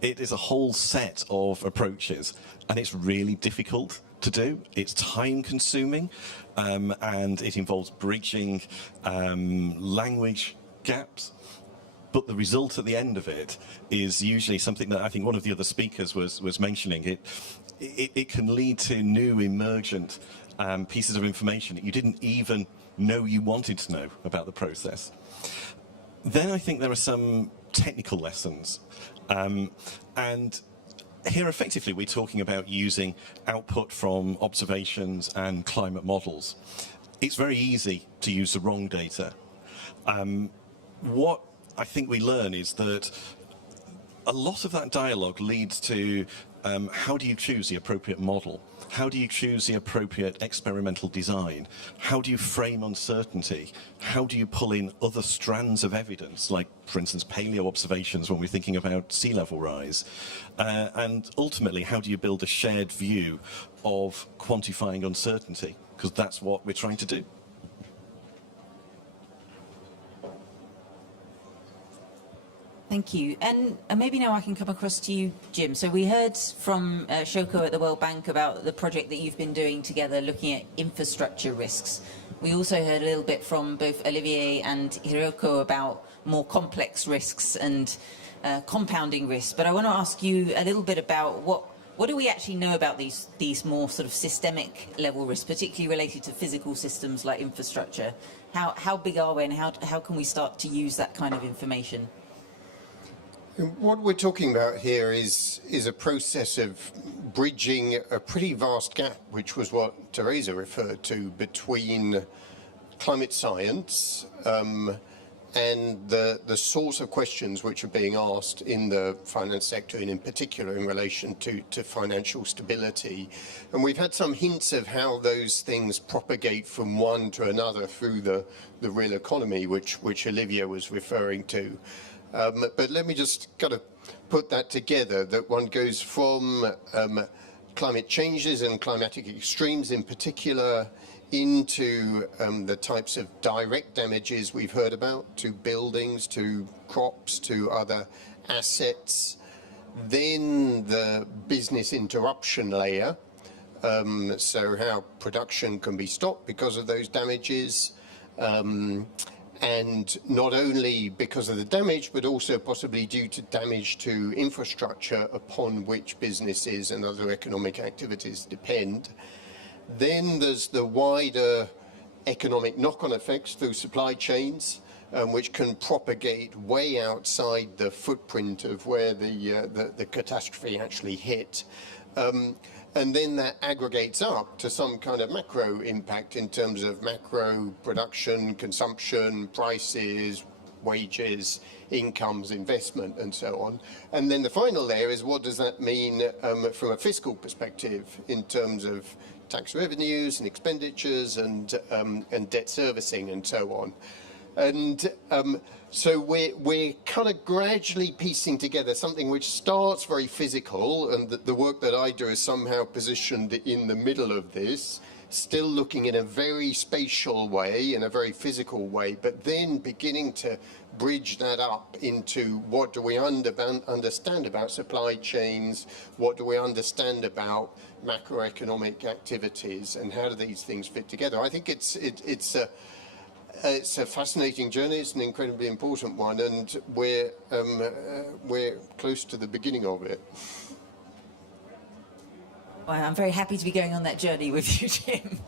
It is a whole set of approaches, and it's really difficult to do. It's time consuming, and it involves bridging language gaps. but the result at the end of it is usually something that I think one of the other speakers was mentioning. It can lead to new emergent pieces of information that you didn't even know you wanted to know about the process. Then I think there are some technical lessons. And here, effectively, we're talking about using output from observations and climate models. It's very easy to use the wrong data. What I think we learn is that a lot of that dialogue leads to how do you choose the appropriate model? How do you choose the appropriate experimental design? How do you frame uncertainty? How do you pull in other strands of evidence, like, for instance, paleo observations when we're thinking about sea level rise? And ultimately, how do you build a shared view of quantifying uncertainty? Because that's what we're trying to do. Thank you. And maybe now I can come across to you, Jim. So we heard from Shoko at the World Bank about the project that you've been doing together looking at infrastructure risks. We also heard a little bit from both Olivier and Hiroko about more complex risks and compounding risks. But I want to ask you a little bit about what do we actually know about these more sort of systemic level risks, particularly related to physical systems like infrastructure? How big are we, and how can we start to use that kind of information? What we're talking about here is a process of bridging a pretty vast gap, which was what Teresa referred to, between climate science and the sorts of questions which are being asked in the finance sector, and in particular in relation to financial stability. And we've had some hints of how those things propagate from one to another through the real economy, which Olivier was referring to. But let me just kind of put that together, that one goes from climate changes and climatic extremes in particular into the types of direct damages we've heard about to buildings, to crops, to other assets. Then the business interruption layer, so how production can be stopped because of those damages. And not only because of the damage, but also possibly due to damage to infrastructure upon which businesses and other economic activities depend. Then there's the wider economic knock-on effects through supply chains, which can propagate way outside the footprint of where the catastrophe actually hit. And then that aggregates up to some kind of macro impact in terms of macro production, consumption, prices, wages, incomes, investment, and so on. And then the final layer is, what does that mean from a fiscal perspective in terms of tax revenues and expenditures and debt servicing and so on. And so we're kind of gradually piecing together something which starts very physical, and the work that I do is somehow positioned in the middle of this, still looking in a very spatial way, in a very physical way, but then beginning to bridge that up into what do we understand about supply chains, what do we understand about macroeconomic activities, and how do these things fit together. I think it's a fascinating journey. It's an incredibly important one, and we're close to the beginning of it. Well, I'm very happy to be going on that journey with you, Jim.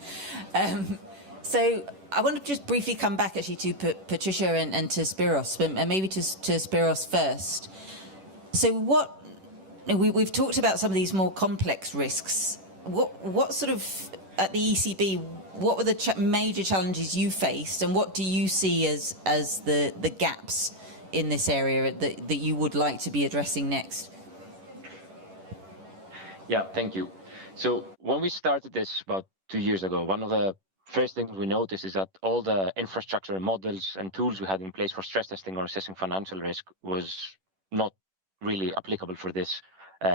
So I want to just briefly come back actually to Patricia and to Spiros, and maybe to Spiros first. So we've talked about some of these more complex risks. What sort of, at the ECB, what were the major challenges you faced, and what do you see as the gaps in this area that you would like to be addressing next? Yeah, thank you. So when we started this about 2 years ago, one of the first things we noticed is that all the infrastructure models and tools we had in place for stress testing or assessing financial risk was not really applicable for this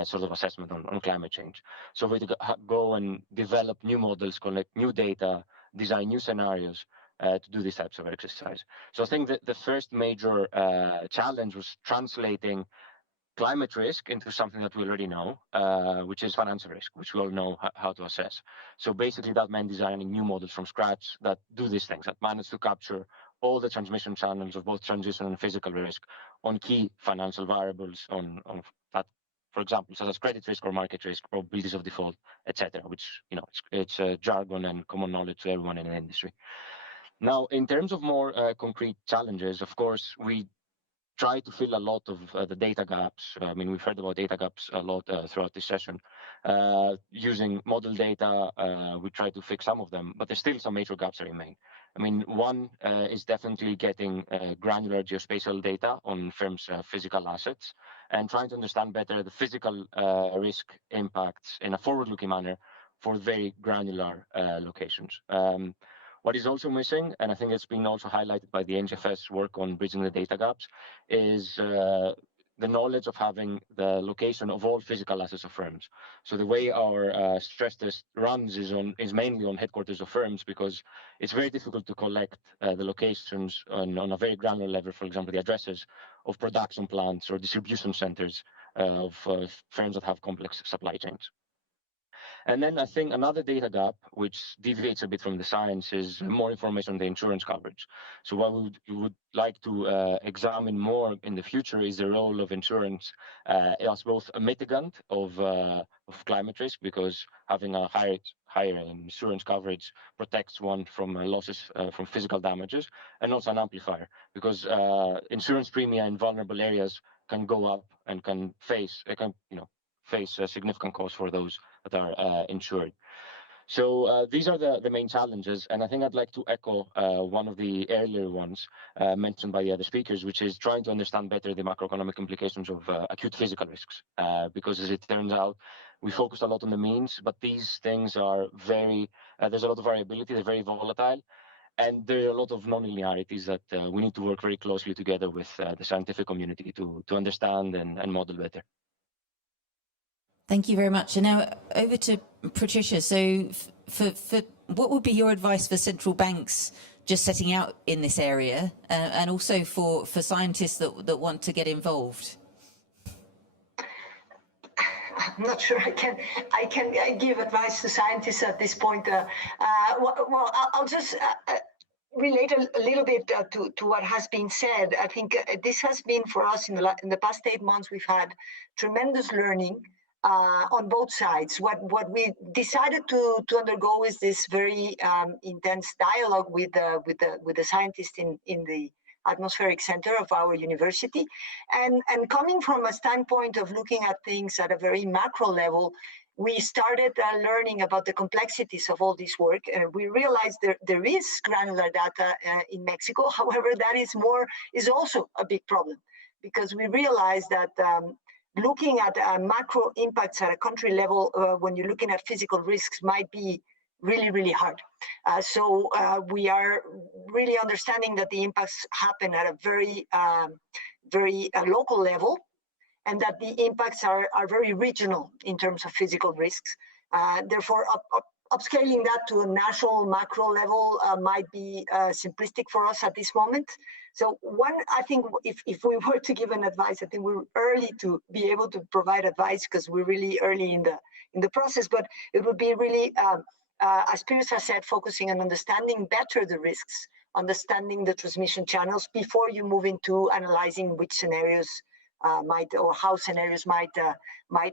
sort of assessment on climate change. So we had to go and develop new models, collect new data, design new scenarios to do these types of exercise. So I think that the first major challenge was translating climate risk into something that we already know, which is financial risk, which we all know how to assess. So basically that meant designing new models from scratch that do these things, that manage to capture all the transmission channels of both transition and physical risk on key financial variables on that, for example, such as credit risk or market risk, probabilities of default, etc., which, you know, it's jargon and common knowledge to everyone in the industry. Now, in terms of more concrete challenges, of course, we try to fill a lot of the data gaps. I mean, we've heard about data gaps a lot throughout this session. Using model data, we try to fix some of them, but there's still some major gaps that remain. I mean, one is definitely getting granular geospatial data on firms' physical assets and trying to understand better the physical risk impacts in a forward-looking manner for very granular locations. What is also missing, and I think it's been also highlighted by the NGFS work on bridging the data gaps, is the knowledge of having the location of all physical assets of firms. So the way our stress test runs is mainly on headquarters of firms, because it's very difficult to collect the locations on a very granular level, for example, the addresses of production plants or distribution centers of firms that have complex supply chains. And then I think another data gap, which deviates a bit from the science, is more information on the insurance coverage. So what we would like to examine more in the future is the role of insurance as both a mitigant of climate risk, because having a higher insurance coverage protects one from losses from physical damages, and also an amplifier, because insurance premia in vulnerable areas can go up and can face a significant cost for those that are insured. So these are the main challenges, and I think I'd like to echo one of the earlier ones mentioned by the other speakers, which is trying to understand better the macroeconomic implications of acute physical risks, because as it turns out, we focused a lot on the means, but these things are there's a lot of variability, they're very volatile, and there are a lot of non-linearities that we need to work very closely together with the scientific community to understand and model better. Thank you very much. And now over to Patricia. So for what would be your advice for central banks just setting out in this area, and also for scientists that want to get involved? I'm not sure I can give advice to scientists at this point. Well, I'll just relate a little bit to what has been said. I think this has been for us in the past 8 months. We've had tremendous learning on both sides. What we decided to undergo is this very intense dialogue with the scientists in the atmospheric center of our university, and coming from a standpoint of looking at things at a very macro level, we started learning about the complexities of all this work. We realized there is granular data in Mexico. However, that is also a big problem, because we realized that looking at macro impacts at a country level when you're looking at physical risks might be really, really hard. So we are really understanding that the impacts happen at a very local level, and that the impacts are very regional in terms of physical risks. Therefore, upscaling that to a national macro level might be simplistic for us at this moment. So I think if we were to give an advice, I think we're early to be able to provide advice, because we're really early in the process, but it would be really, as Piers has said, focusing on understanding better the risks, understanding the transmission channels before you move into analyzing which scenarios how scenarios might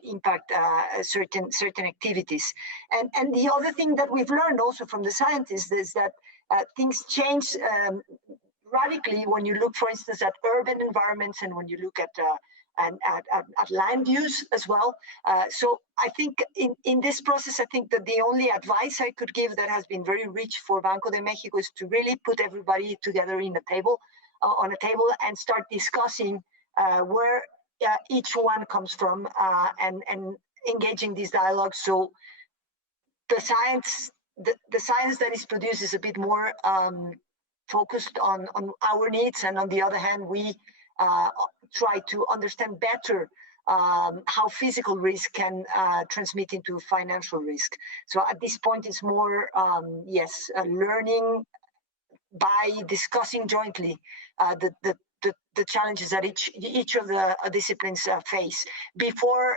impact certain activities. And the other thing that we've learned also from the scientists is that things change radically when you look, for instance, at urban environments, and when you look at land use as well. So I think in this process, I think that the only advice I could give that has been very rich for Banco de Mexico is to really put everybody together on a table and start discussing where each one comes from, and engaging these dialogues. So the science that is produced is a bit more focused on our needs, and on the other hand, we try to understand better how physical risk can transmit into financial risk. So at this point, it's more learning by discussing jointly the challenges that each of the disciplines face before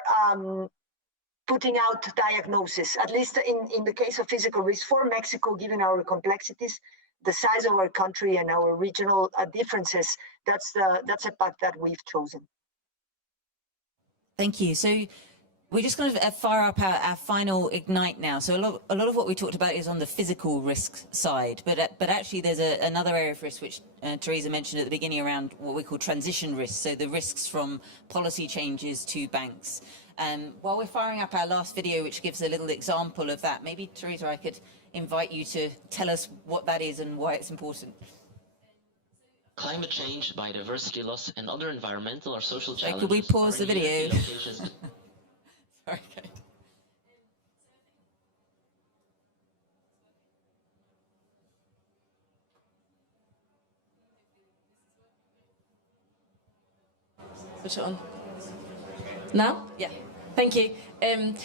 putting out diagnosis. At least in the case of physical risk for Mexico, given our complexities, the size of our country and our regional differences, that's a path that we've chosen. Thank you. So we're just going to fire up our final Ignite now. So a lot of what we talked about is on the physical risk side, but actually there's another area of risk which Teresa mentioned at the beginning around what we call transition risks, so the risks from policy changes to banks. While we're firing up our last video, which gives a little example of that, maybe, Teresa, I could invite you to tell us what that is and why it's important. Climate change, biodiversity loss, and other environmental or social challenges. Could we pause the video? Sorry. Switch it on. Now? Yeah. Thank you.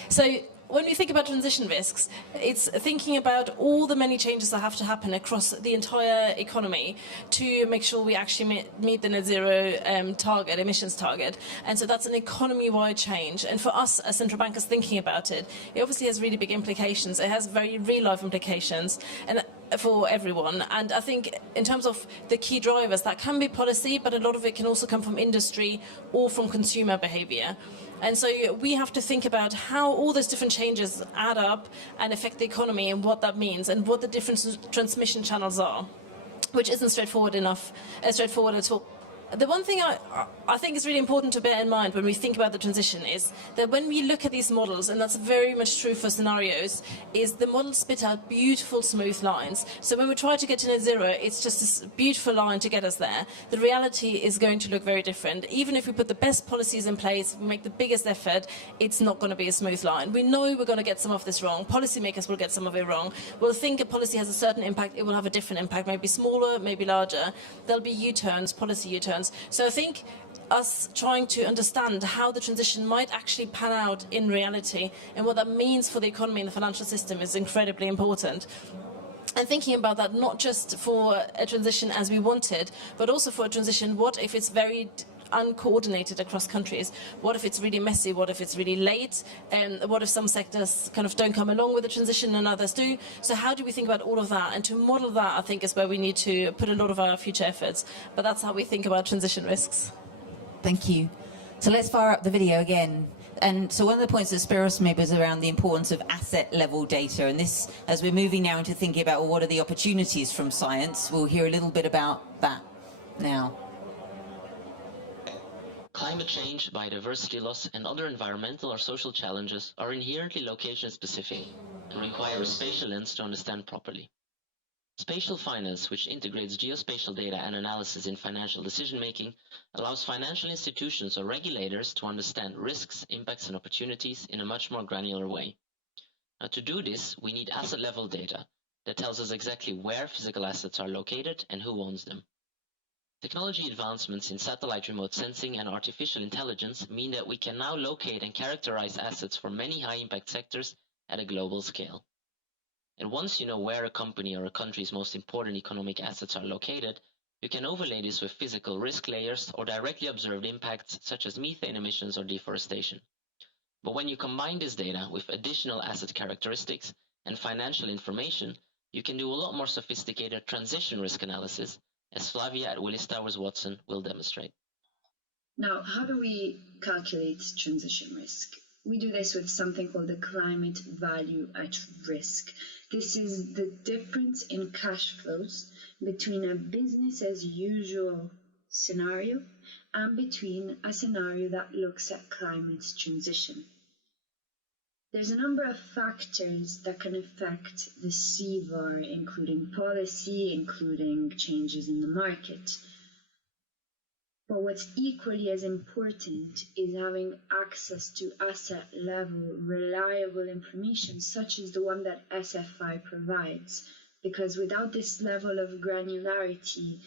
So when we think about transition risks, it's thinking about all the many changes that have to happen across the entire economy to make sure we actually meet the net zero target, emissions target. And so that's an economy-wide change. And for us as central bankers thinking about it, it obviously has really big implications. It has very real-life implications and for everyone. And I think in terms of the key drivers, that can be policy, but a lot of it can also come from industry or from consumer behavior. And so we have to think about how all those different changes add up and affect the economy and what that means and what the different transmission channels are, which isn't straightforward at all. The one thing I think is really important to bear in mind when we think about the transition is that when we look at these models, and that's very much true for scenarios, is the models spit out beautiful, smooth lines. So when we try to get to net zero, it's just this beautiful line to get us there. The reality is going to look very different. Even if we put the best policies in place, we make the biggest effort, it's not going to be a smooth line. We know we're going to get some of this wrong. Policymakers will get some of it wrong. We'll think a policy has a certain impact, it will have a different impact, maybe smaller, maybe larger. There'll be U-turns, policy U-turns. So I think us trying to understand how the transition might actually pan out in reality and what that means for the economy and the financial system is incredibly important. And thinking about that not just for a transition as we want it, but also for a transition, what if it's very uncoordinated across countries? What if it's really messy? What if it's really late? And what if some sectors kind of don't come along with the transition and others do? So how do we think about all of that? And to model that, I think, is where we need to put a lot of our future efforts. But that's how we think about transition risks. Thank you. So let's fire up the video again. And so one of the points that Spiros made was around the importance of asset level data. And this, as we're moving now into thinking about what are the opportunities from science, we'll hear a little bit about that now. Climate change, biodiversity loss, and other environmental or social challenges are inherently location-specific and require a spatial lens to understand properly. Spatial finance, which integrates geospatial data and analysis in financial decision-making, allows financial institutions or regulators to understand risks, impacts, and opportunities in a much more granular way. Now, to do this, we need asset-level data that tells us exactly where physical assets are located and who owns them. Technology advancements in satellite remote sensing and artificial intelligence mean that we can now locate and characterize assets for many high-impact sectors at a global scale. And once you know where a company or a country's most important economic assets are located, you can overlay this with physical risk layers or directly observed impacts such as methane emissions or deforestation. But when you combine this data with additional asset characteristics and financial information, you can do a lot more sophisticated transition risk analysis, as Flavia at Willis Towers Watson will demonstrate. Now, how do we calculate transition risk? We do this with something called the climate value at risk. This is the difference in cash flows between a business as usual scenario and between a scenario that looks at climate transition. There's a number of factors that can affect the CVAR, including policy, including changes in the market. But what's equally as important is having access to asset-level, reliable information, such as the one that SFI provides. Because without this level of granularity,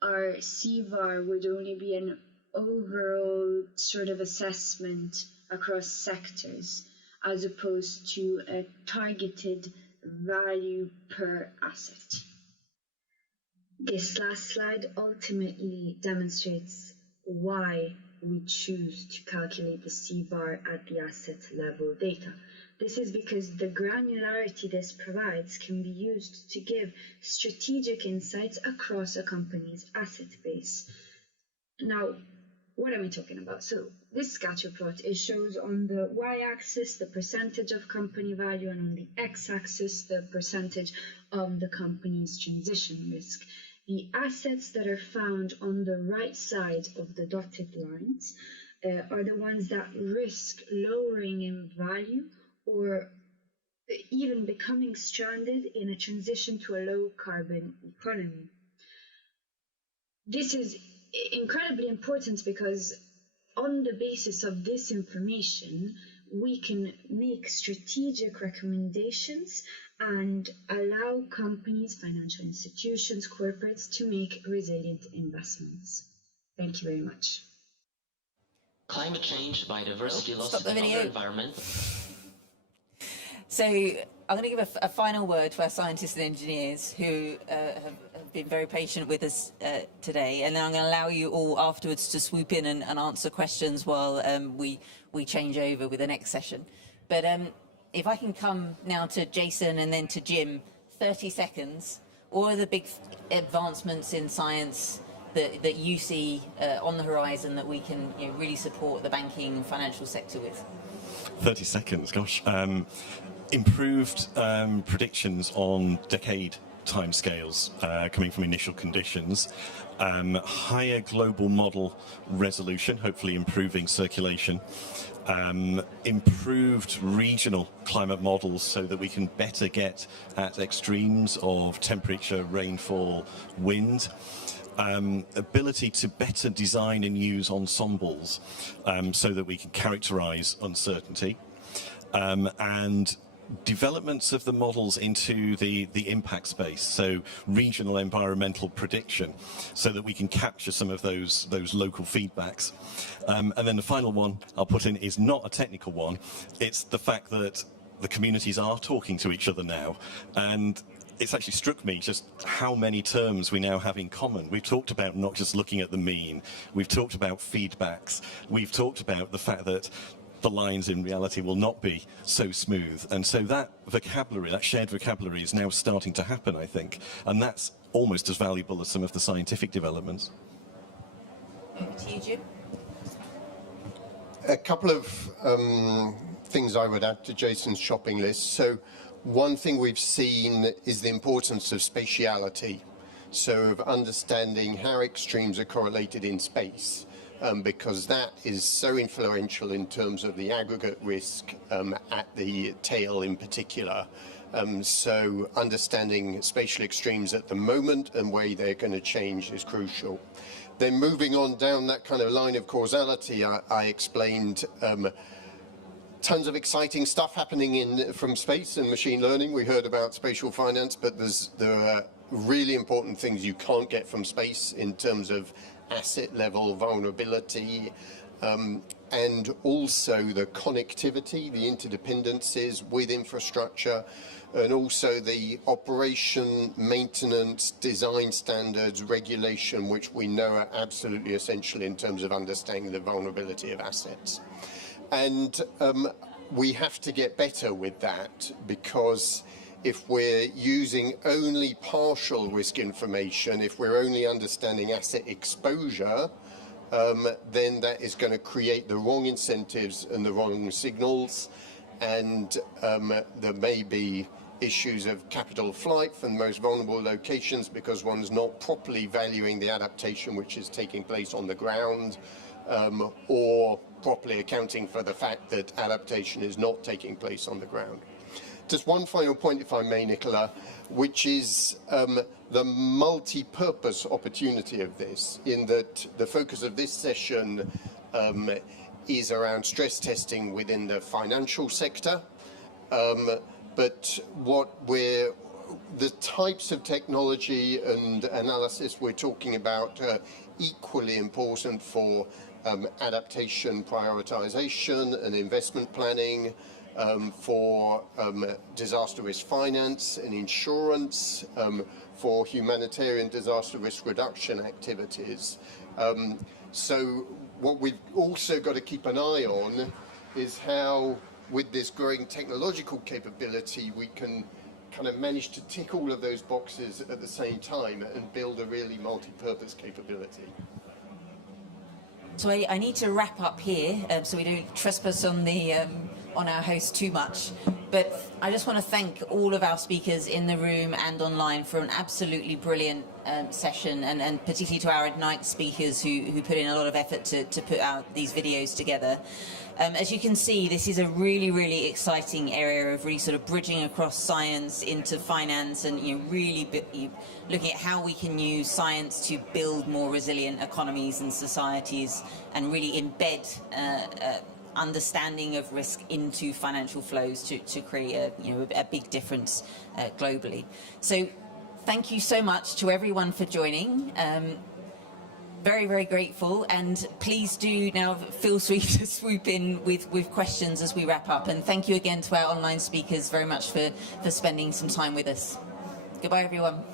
our CVAR would only be an overall sort of assessment across sectors, as opposed to a targeted value per asset. This last slide ultimately demonstrates why we choose to calculate the CVAR at the asset level data. This is because the granularity this provides can be used to give strategic insights across a company's asset base. Now, what am I talking about? So this scatter plot, it shows on the y-axis the percentage of company value, and on the x-axis the percentage of the company's transition risk. The assets that are found on the right side of the dotted lines are the ones that risk lowering in value or even becoming stranded in a transition to a low carbon economy. This is incredibly important because on the basis of this information, we can make strategic recommendations and allow companies, financial institutions, corporates to make resilient investments. Thank you very much. Climate change, biodiversity loss, Stop the and video. other environmental... So I'm going to give a final word to our scientists and engineers who have been very patient with us today, and then I'm going to allow you all afterwards to swoop in and answer questions while we change over with the next session. But if I can come now to Jason and then to Jim, 30 seconds, what are the big advancements in science that you see on the horizon that we can really support the banking and financial sector with? 30 seconds, gosh. Improved predictions on decade timescales coming from initial conditions, higher global model resolution, hopefully improving circulation, improved regional climate models so that we can better get at extremes of temperature, rainfall, wind. Ability to better design and use ensembles so that we can characterize uncertainty, and developments of the models into the impact space, so regional environmental prediction, so that we can capture some of those local feedbacks. And then the final one I'll put in is not a technical one. It's the fact that the communities are talking to each other now, and it's actually struck me just how many terms we now have in common. We've talked about not just looking at the mean, we've talked about feedbacks, we've talked about the fact that the lines in reality will not be so smooth. And so that vocabulary, that shared vocabulary is now starting to happen, I think. And that's almost as valuable as some of the scientific developments. To you, Jim? A couple of things I would add to Jason's shopping list. So one thing we've seen is the importance of spatiality. So of understanding how extremes are correlated in space. Because that is so influential in terms of the aggregate risk at the tail in particular. So understanding spatial extremes at the moment and way they're going to change is crucial. Then moving on down that kind of line of causality, I explained tons of exciting stuff happening from space and machine learning. We heard about spatial finance, but there are really important things you can't get from space in terms of asset level vulnerability, and also the connectivity, the interdependencies with infrastructure, and also the operation, maintenance, design standards, regulation, which we know are absolutely essential in terms of understanding the vulnerability of assets. And we have to get better with that, because if we're using only partial risk information, if we're only understanding asset exposure, then that is going to create the wrong incentives and the wrong signals, and there may be issues of capital flight from the most vulnerable locations because one's not properly valuing the adaptation which is taking place on the ground, or properly accounting for the fact that adaptation is not taking place on the ground. Just one final point, if I may, Nicola, which is the multi-purpose opportunity of this, in that the focus of this session is around stress testing within the financial sector, but the types of technology and analysis we're talking about are equally important for adaptation prioritization and investment planning, for disaster risk finance and insurance, for humanitarian disaster risk reduction activities. So what we've also got to keep an eye on is how with this growing technological capability, we can kind of manage to tick all of those boxes at the same time and build a really multi-purpose capability. So I need to wrap up here, so we don't trespass on the on our host too much. But I just want to thank all of our speakers in the room and online for an absolutely brilliant session, and particularly to our Ignite speakers who put in a lot of effort to put out these videos together. As you can see, this is a really, really exciting area of really sort of bridging across science into finance, and really looking at how we can use science to build more resilient economies and societies, and really embed understanding of risk into financial flows to create a big difference globally. So thank you so much to everyone for joining. Very, very grateful, and please do now feel free to swoop in with questions as we wrap up. And thank you again to our online speakers very much for spending some time with us. Goodbye, everyone.